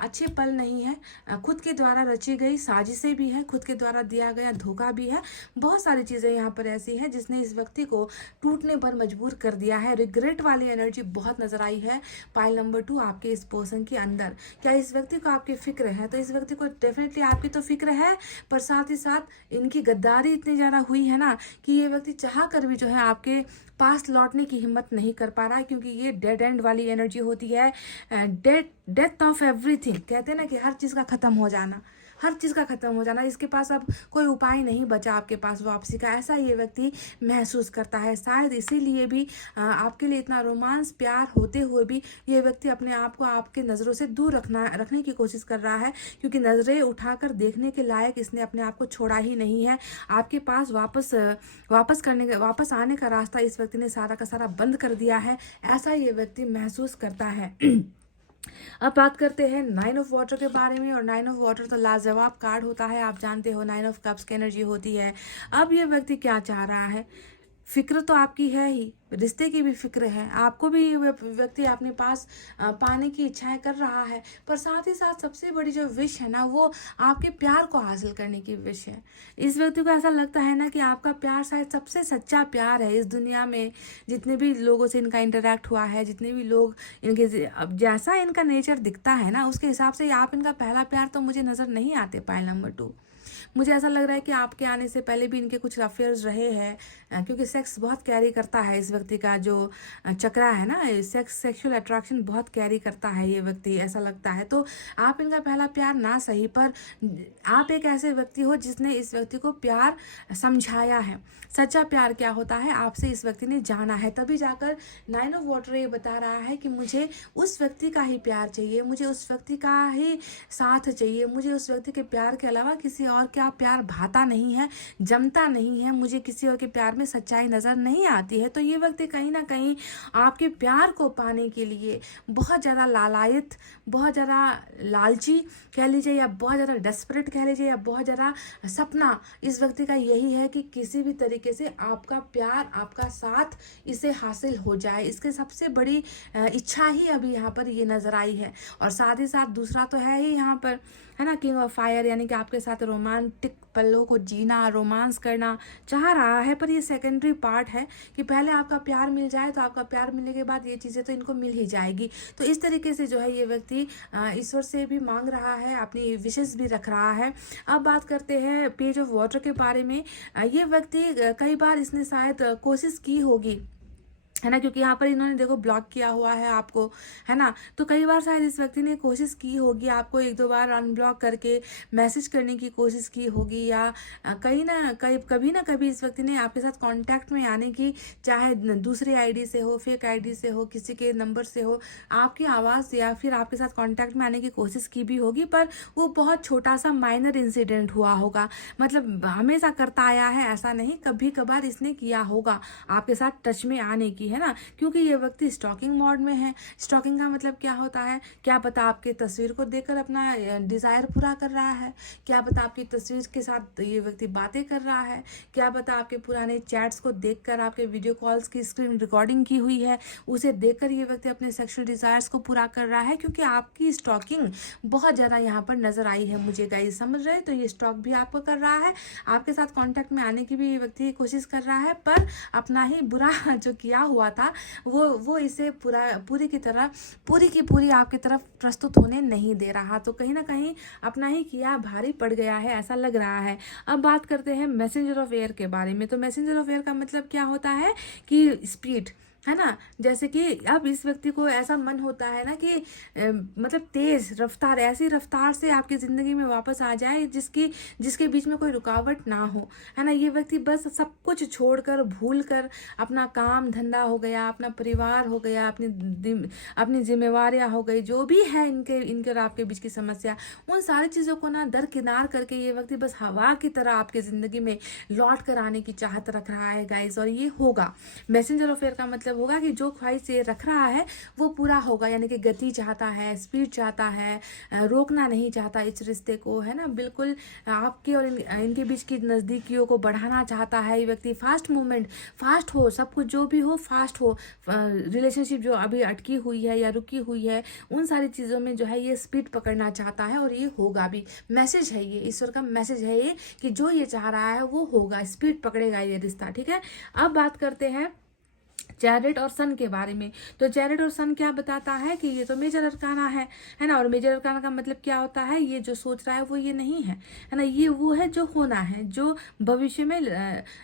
अच्छे पल नहीं है, खुद के द्वारा रची गई साजिशें भी हैं, खुद के द्वारा दिया गया धोखा भी है। बहुत सारी चीज़ें यहाँ पर ऐसी हैं जिसने इस व्यक्ति को टूटने पर मजबूर कर दिया है। रिग्रेट वाली एनर्जी बहुत नजर आई है पाइल नंबर 2 आपके इस पर्सन के अंदर। क्या इस व्यक्ति को आपकी फिक्र है? तो इस व्यक्ति को डेफिनेटली आपकी तो फिक्र है, पर साथ ही साथ इनकी गद्दारी इतनी ज़्यादा हुई है ना कि ये व्यक्ति चाह कर भी जो है आपके पास लौटने की हिम्मत नहीं कर पा रहा है, क्योंकि ये डेड एंड वाली एनर्जी होती है, डेथ ऑफ एवरीथिंग। कहते हैं ना कि हर चीज़ का ख़त्म हो जाना, हर चीज़ का ख़त्म हो जाना, इसके पास अब कोई उपाय नहीं बचा आपके पास वापसी का, ऐसा ये व्यक्ति महसूस करता है। शायद इसीलिए भी आपके लिए इतना रोमांस, प्यार होते हुए भी ये व्यक्ति अपने आप को आपके नज़रों से दूर रखने की कोशिश कर रहा है, क्योंकि नज़रें उठाकर देखने के लायक इसने अपने आप को छोड़ा ही नहीं है। आपके पास वापस आने का रास्ता इस व्यक्ति ने सारा का सारा बंद कर दिया है, ऐसा ये व्यक्ति महसूस करता है। अब बात करते हैं 9 ऑफ वाटर के बारे में, और 9 ऑफ वाटर तो लाजवाब कार्ड होता है, आप जानते हो 9 ऑफ कप्स की एनर्जी होती है। अब ये व्यक्ति क्या चाह रहा है? फिक्र तो आपकी है ही, रिश्ते की भी फिक्र है, आपको भी व्यक्ति अपने पास पाने की इच्छाएं कर रहा है, पर साथ ही साथ सबसे बड़ी जो विश है ना वो आपके प्यार को हासिल करने की विश है। इस व्यक्ति को ऐसा लगता है ना कि आपका प्यार शायद सबसे सच्चा प्यार है इस दुनिया में। जितने भी लोगों से इनका इंटरेक्ट हुआ है, जितने भी लोग इनके, अब जैसा इनका नेचर दिखता है ना उसके हिसाब से आप इनका पहला प्यार तो मुझे नज़र नहीं आते पाइल नंबर 2। मुझे ऐसा लग रहा है कि आपके आने से पहले भी इनके कुछ अफेयर्स रहे हैं, क्योंकि सेक्स बहुत कैरी करता है इस व्यक्ति का जो चक्रा है ना, सेक्सुअल अट्रैक्शन बहुत कैरी करता है ये व्यक्ति, ऐसा लगता है। तो आप इनका पहला प्यार ना सही, पर आप एक ऐसे व्यक्ति हो जिसने इस व्यक्ति को प्यार समझाया है। सच्चा प्यार क्या होता है आपसे इस व्यक्ति ने जाना है, तभी जाकर 9 ऑफ वाटर ये बता रहा है कि मुझे उस व्यक्ति का ही प्यार चाहिए, मुझे उस व्यक्ति का ही साथ चाहिए, मुझे उस व्यक्ति के प्यार के अलावा किसी और का प्यार भाता नहीं है, जमता नहीं है, मुझे किसी और के प्यार में सच्चाई नज़र नहीं आती है। तो ये व्यक्ति कहीं ना कहीं आपके प्यार को पाने के लिए बहुत ज़्यादा लालायित, बहुत ज़्यादा लालची कह लीजिए, या बहुत ज़्यादा डेस्परेट कह लीजिए, या बहुत ज़्यादा सपना इस व्यक्ति का यही है कि किसी भी तरीके से आपका प्यार, आपका साथ इसे हासिल हो जाए। इसके सबसे बड़ी इच्छा ही अभी यहाँ पर ये नज़र आई है। और साथ ही साथ दूसरा तो है ही यहाँ पर, है ना, किंग ऑफ फायर, यानी कि आपके साथ रोमांटिक पलों को जीना, रोमांस करना चाह रहा है। पर ये सेकेंडरी पार्ट है कि पहले आपका प्यार मिल जाए, तो आपका प्यार मिलने के बाद ये चीज़ें तो इनको मिल ही जाएगी। तो इस तरीके से जो है ये व्यक्ति ईश्वर से भी मांग रहा है, अपनी विशेष भी रख रहा है। अब बात करते हैं पेज ऑफ वाटर के बारे में। ये व्यक्ति कई बार इसने शायद कोशिश की होगी, है ना, क्योंकि यहाँ पर इन्होंने देखो ब्लॉक किया हुआ है आपको, है ना। तो कई बार शायद इस व्यक्ति ने कोशिश की होगी आपको 1-2 बार अनब्लॉक करके मैसेज करने की कोशिश की होगी, या कभी ना कभी इस व्यक्ति ने आपके साथ कांटेक्ट में आने की, चाहे दूसरे आईडी से हो, फेक आईडी से हो, किसी के नंबर से हो, आपकी आवाज़ या फिर आपके साथ कांटेक्ट में आने की कोशिश की भी होगी, पर वो बहुत छोटा सा माइनर इंसिडेंट हुआ होगा। मतलब हमेशा करता आया है ऐसा नहीं, कभी कभार इसने किया होगा आपके साथ टच में आने की, है ना, क्योंकि ये व्यक्ति स्टॉकिंग मोड में है। स्टॉकिंग का मतलब क्या होता है, क्या पता आपके तस्वीर को देखकर अपना डिज़ायर पूरा कर रहा है, क्या पता आपकी तस्वीर के साथ ये व्यक्ति बातें कर रहा है, क्या पता आपके पुराने चैट्स को देखकर, आपके वीडियो कॉल्स की स्क्रीन रिकॉर्डिंग की हुई है उसे देखकर ये व्यक्ति अपने सेक्सुअल डिज़ायर्स को पूरा कर रहा है। क्योंकि आपकी स्टॉकिंग बहुत ज़्यादा यहाँ पर नज़र आई है मुझे, गाइस समझ रहे हैं। तो ये स्टॉक भी आपको कर रहा है, आपके साथ कॉन्टैक्ट में आने की भी ये व्यक्ति कोशिश कर रहा है, पर अपना ही बुरा जो किया हुआ था वो इसे पूरी की पूरी आपकी तरफ प्रस्तुत होने नहीं दे रहा। तो कहीं ना कहीं अपना ही किया भारी पड़ गया है, ऐसा लग रहा है। अब बात करते हैं मैसेंजर ऑफ एयर के बारे में। तो मैसेंजर ऑफ एयर का मतलब क्या होता है कि स्पीड, है ना। जैसे कि अब इस व्यक्ति को ऐसा मन होता है ना कि मतलब तेज रफ्तार, ऐसी रफ्तार से आपकी ज़िंदगी में वापस आ जाए जिसके बीच में कोई रुकावट ना हो, है ना। ये व्यक्ति बस सब कुछ छोड़कर, भूल कर, अपना काम धंधा हो गया, अपना परिवार हो गया, अपनी जिम्मेवारियाँ हो गई, जो भी है इनके और आपके बीच की समस्या, उन सारी चीज़ों को ना दरकिनार करके ये व्यक्ति बस हवा की तरह आपकी ज़िंदगी में लौट कर आने की चाहत रख रहा है गाइज। और ये होगा, मैसेंजर ऑफ एयर का मतलब होगा कि जो ख्वाहिश ये रख रहा है वो पूरा होगा। यानी कि गति चाहता है, स्पीड चाहता है, रोकना नहीं चाहता इस रिश्ते को, है ना। बिल्कुल आपके और इनके बीच की नज़दीकियों को बढ़ाना चाहता है ये व्यक्ति। फास्ट मूवमेंट, फास्ट हो, सब कुछ जो भी हो फास्ट हो। रिलेशनशिप जो अभी अटकी हुई है या रुकी हुई है, उन सारी चीज़ों में जो है ये स्पीड पकड़ना चाहता है, और ये होगा भी। मैसेज है ये, ईश्वर का मैसेज है ये कि जो ये चाह रहा है वो होगा, स्पीड पकड़ेगा ये रिश्ता, ठीक है। अब बात करते हैं चैरिट और सन के बारे में। तो चैरिट और सन क्या बताता है कि ये तो मेजर अरकाना है ना। और मेजर अरकाना का मतलब क्या होता है, ये जो सोच रहा है वो ये नहीं है ना। ये वो है जो होना है, जो भविष्य में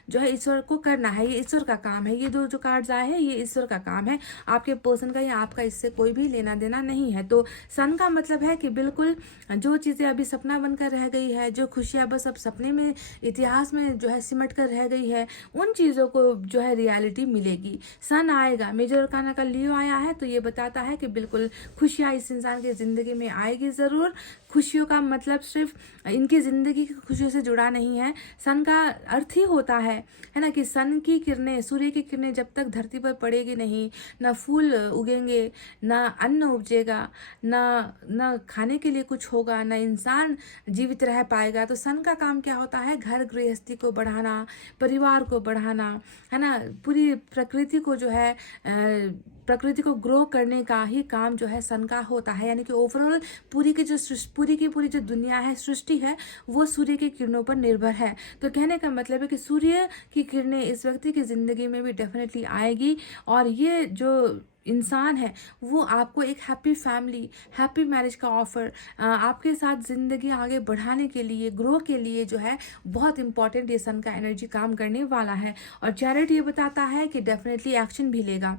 जो है ईश्वर को करना है, ये ईश्वर का काम है। ये जो कार्ड्स आए हैं ये ईश्वर का काम है, आपके पर्सन का या आपका इससे कोई भी लेना देना नहीं है। तो सन का मतलब है कि बिल्कुल जो चीज़ें अभी सपना बनकर रह गई है, जो खुशियाँ बस अब सपने में, इतिहास में जो है सिमट कर रह गई है, उन चीज़ों को जो है रियलिटी मिलेगी। सन आएगा, मेजर अरकाना का लियो आया है, तो ये बताता है कि बिल्कुल खुशियाँ इस इंसान की ज़िंदगी में आएगी ज़रूर। खुशियों का मतलब सिर्फ इनकी ज़िंदगी की खुशियों से जुड़ा नहीं है। सन का अर्थ ही होता है ना, कि सन की किरणें, सूर्य की किरणें जब तक धरती पर पड़ेगी नहीं, ना फूल उगेंगे, ना अन्न उपजेगा, ना खाने के लिए कुछ होगा, ना इंसान जीवित रह पाएगा। तो सन का काम क्या होता है, घर गृहस्थी को बढ़ाना, परिवार को बढ़ाना, है ना। पूरी प्रकृति को जो है प्रकृति को ग्रो करने का ही काम जो है सन का होता है। यानी कि ओवरऑल पूरी की जो पूरी की पूरी जो दुनिया है, सृष्टि है, वो सूर्य की किरणों पर निर्भर है। तो कहने का मतलब है कि सूर्य की किरणें इस व्यक्ति की ज़िंदगी में भी डेफिनेटली आएगी और ये जो इंसान है वो आपको एक हैप्पी फैमिली, हैप्पी मैरिज का ऑफर, आपके साथ ज़िंदगी आगे बढ़ाने के लिए, ग्रो के लिए जो है बहुत इंपॉर्टेंट ये सन का एनर्जी काम करने वाला है। और चैरिट ये बताता है कि डेफिनेटली एक्शन भी लेगा,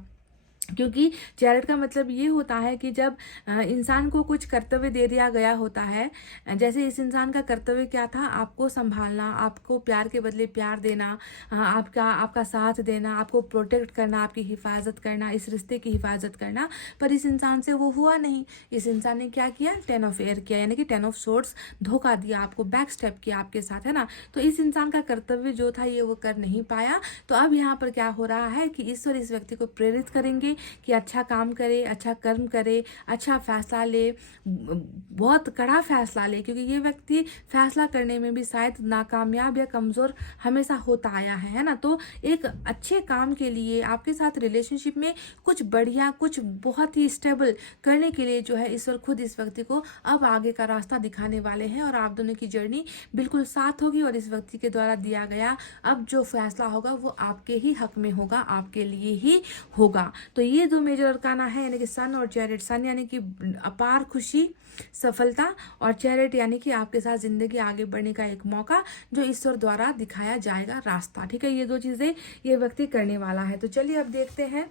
क्योंकि चैरिट का मतलब ये होता है कि जब इंसान को कुछ कर्तव्य दे दिया गया होता है, जैसे इस इंसान का कर्तव्य क्या था, आपको संभालना, आपको प्यार के बदले प्यार देना, आपका साथ देना, आपको प्रोटेक्ट करना, आपकी हिफाजत करना, इस रिश्ते की हिफाजत करना। पर इस इंसान से वो हुआ नहीं। इस इंसान ने क्या किया, 10 ऑफ एयर किया, यानी कि 10 ऑफ सोर्ड्स, धोखा दिया आपको, बैक स्टेप किया आपके साथ, है ना। तो इस इंसान का कर्तव्य जो था ये वो कर नहीं पाया। तो अब यहाँ पर क्या हो रहा है कि ईश्वर इस व्यक्ति को प्रेरित करेंगे कि अच्छा काम करे, अच्छा कर्म करे, अच्छा फैसला ले, बहुत कड़ा फैसला ले, क्योंकि ये व्यक्ति फैसला करने में भी शायद नाकामयाब या कमज़ोर हमेशा होता आया है ना। तो एक अच्छे काम के लिए, आपके साथ रिलेशनशिप में कुछ बढ़िया, कुछ बहुत ही स्टेबल करने के लिए जो है ईश्वर खुद इस व्यक्ति को अब आगे का रास्ता दिखाने वाले हैं और आप दोनों की जर्नी बिल्कुल साथ होगी और इस व्यक्ति के द्वारा दिया गया अब जो फैसला होगा वो आपके ही हक में होगा, आपके लिए ही होगा। तो ये दो मेजर अरकाना है, यानी कि सन और चैरिट। सन यानी कि अपार खुशी, सफलता, और चैरिट यानी कि आपके साथ जिंदगी आगे बढ़ने का एक मौका जो ईश्वर द्वारा दिखाया जाएगा रास्ता। ठीक है, ये दो चीजें ये व्यक्ति करने वाला है। तो चलिए अब देखते हैं,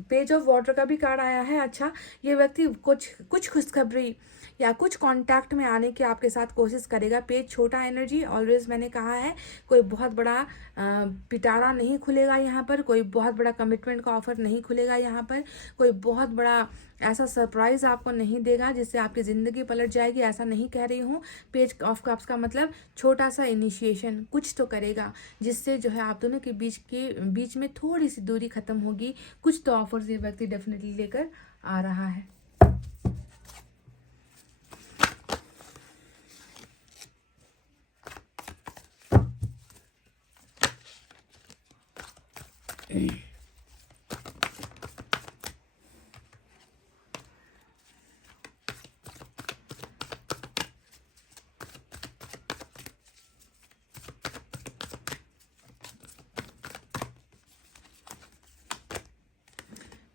पेज ऑफ वाटर का भी कार्ड आया है। अच्छा, ये व्यक्ति कुछ खुशखबरी या कुछ कांटेक्ट में आने की आपके साथ कोशिश करेगा। पेज छोटा एनर्जी, ऑलवेज मैंने कहा है कोई बहुत बड़ा पिटारा नहीं खुलेगा यहाँ पर, कोई बहुत बड़ा कमिटमेंट का ऑफर नहीं खुलेगा यहाँ पर, कोई बहुत बड़ा ऐसा सरप्राइज आपको नहीं देगा जिससे आपकी ज़िंदगी पलट जाएगी, ऐसा नहीं कह रही हूँ। पेज ऑफ कप्स का मतलब छोटा सा इनिशिएशन कुछ तो करेगा जिससे जो है आप दोनों के बीच में थोड़ी सी दूरी खत्म होगी। कुछ तो ऑफर्स ये व्यक्ति डेफिनेटली लेकर आ रहा है।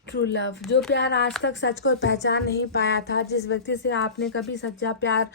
ट्रू लव, जो प्यार आज तक सच को पहचान नहीं पाया था, जिस व्यक्ति से आपने कभी सच्चा प्यार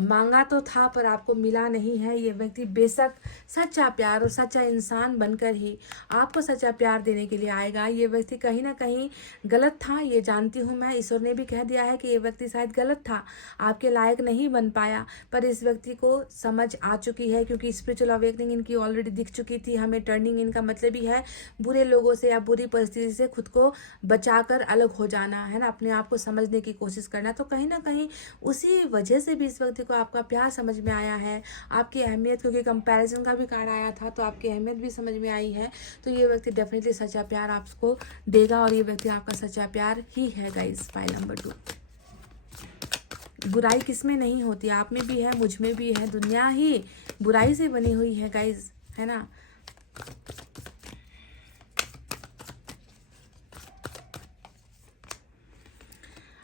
मांगा तो था पर आपको मिला नहीं है, ये व्यक्ति बेशक सच्चा प्यार और सच्चा इंसान बनकर ही आपको सच्चा प्यार देने के लिए आएगा। ये व्यक्ति कहीं ना कहीं गलत था, ये जानती हूँ मैं। ईश्वर ने भी कह दिया है कि ये व्यक्ति शायद गलत था, आपके लायक नहीं बन पाया, पर इस व्यक्ति को समझ आ चुकी है, क्योंकि स्पिरिचुअल अवेकनिंग इनकी ऑलरेडी दिख चुकी थी हमें। टर्निंग इनका मतलब ही है बुरे लोगों से या बुरी परिस्थिति से खुद को बचाकर अलग हो जाना, है ना, अपने आप को समझने की कोशिश करना। तो कहीं ना कहीं उसी वजह से भी इस व्यक्ति को आपका प्यार समझ में आया है, आपकी अहमियत, क्योंकि कंपैरिजन का भी कार्ड आया था तो आपकी अहमियत भी समझ में आई है। तो ये व्यक्ति डेफिनेटली सच्चा प्यार आपको देगा और ये व्यक्ति आपका सच्चा प्यार ही है गाइस। फाइल नंबर 2, बुराई किसमें नहीं होती, आप में भी है, मुझ में भी है, दुनिया ही बुराई से बनी हुई है गाइस, है ना।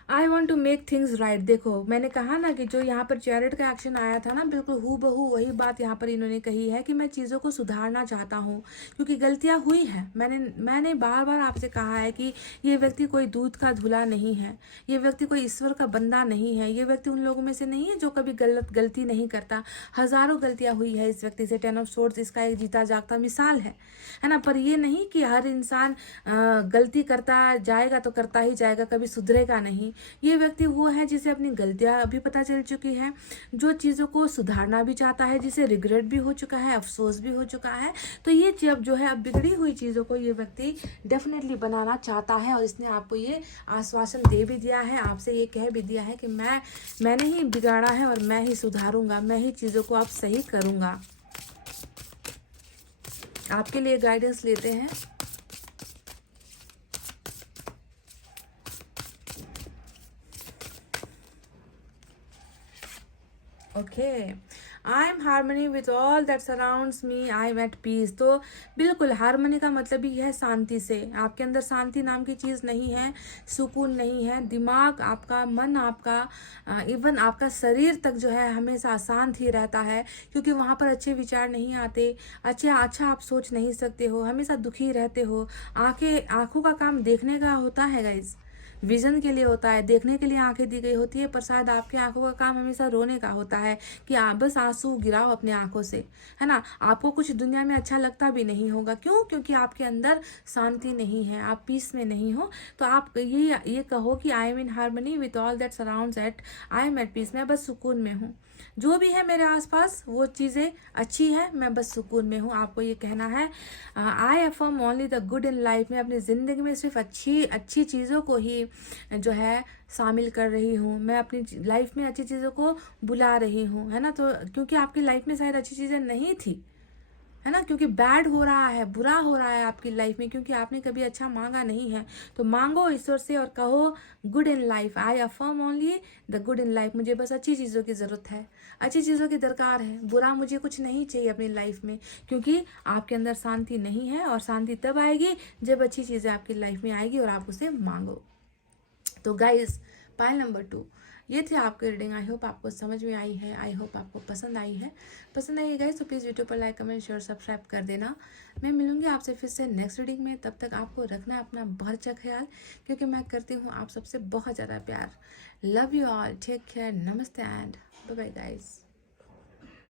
I want to make things right. देखो मैंने कहा ना कि जो यहाँ पर चैरिट का एक्शन आया था ना, बिल्कुल हूबहू वही बात यहाँ पर इन्होंने कही है कि मैं चीज़ों को सुधारना चाहता हूँ क्योंकि गलतियाँ हुई हैं। मैंने बार बार आपसे कहा है कि ये व्यक्ति कोई दूध का धुला नहीं है, ये व्यक्ति कोई ईश्वर का बंदा नहीं है, ये व्यक्ति उन लोगों में से नहीं है जो कभी गलती नहीं करता। हज़ारों गलतियाँ हुई है इस व्यक्ति से। 10 ऑफ सोर्ड्स इसका एक जीता जागता मिसाल है ना। पर ये नहीं कि हर इंसान गलती करता जाएगा तो करता ही जाएगा, कभी सुधरेगा नहीं। ये व्यक्ति वो है जिसे अपनी गलतियां अभी पता चल चुकी है, जो चीज़ों को सुधारना भी चाहता है, जिसे रिग्रेट भी हो चुका है, अफसोस भी हो चुका है। तो ये जब जो है अब बिगड़ी हुई चीज़ों को ये व्यक्ति डेफिनेटली बनाना चाहता है और इसने आपको ये आश्वासन दे भी दिया है, आपसे ये कह भी दिया है कि मैंने ही बिगाड़ा है और मैं ही सुधारूंगा, मैं ही चीज़ों को अब सही करूंगा। आपके लिए गाइडेंस लेते हैं। Okay, I am harmony with all that surrounds me, I am at peace. तो बिल्कुल हारमोनी का मतलब ही है शांति से। आपके अंदर शांति नाम की चीज़ नहीं है, सुकून नहीं है। दिमाग आपका, मन आपका, इवन आपका शरीर तक जो है हमेशा शांत ही रहता है, क्योंकि वहाँ पर अच्छे विचार नहीं आते, अच्छा आप सोच नहीं सकते हो, हमेशा दुखी रहते हो। आंखों का काम देखने का होता है गाइज, विजन के लिए होता है, देखने के लिए आंखें दी गई होती है, पर शायद आपकी आंखों का काम हमेशा रोने का होता है कि आप बस आंसू गिराओ अपने आंखों से, है ना। आपको कुछ दुनिया में अच्छा लगता भी नहीं होगा। क्यों? क्योंकि आपके अंदर शांति नहीं है, आप पीस में नहीं हो। तो आप ये कहो कि I am in harmony with all that surrounds at, I am at peace, मैं बस सुकून में हूँ। जो भी है मेरे आसपास वो चीज़ें अच्छी है, मैं बस सुकून में हूँ। आपको ये कहना है I affirm only the good in life. मैं अपनी ज़िंदगी में सिर्फ अच्छी चीज़ों को ही जो है शामिल कर रही हूँ। मैं अपनी लाइफ में अच्छी चीज़ों को बुला रही हूँ, है ना। तो क्योंकि आपकी लाइफ में शायद अच्छी चीज़ें नहीं थी, है ना, क्योंकि बैड हो रहा है, बुरा हो रहा है आपकी लाइफ में, क्योंकि आपने कभी अच्छा मांगा नहीं है। तो मांगो ईश्वर से और कहो good in life, I affirm only the good in life. मुझे बस अच्छी चीज़ों की ज़रूरत है, अच्छी चीज़ों की दरकार है, बुरा मुझे कुछ नहीं चाहिए अपनी लाइफ में, क्योंकि आपके अंदर शांति नहीं है। और शांति तब आएगी जब अच्छी चीज़ें आपकी लाइफ में आएगी और आप उसे मांगो। तो गाइस, पाइल नंबर 2 ये थे आपकी रीडिंग। आई होप आपको समझ में आई है, आई होप आपको पसंद आई है गाइस। तो प्लीज़ वीडियो पर लाइक, कमेंट, शेयर, सब्सक्राइब कर देना। मैं मिलूंगी आपसे फिर से नेक्स्ट रीडिंग में। तब तक आपको रखना है अपना बहुत अच्छा ख्याल, क्योंकि मैं करती हूँ आप सबसे बहुत ज़्यादा प्यार। Love you all, take care, नमस्ते एंड बाय बाय गाइस।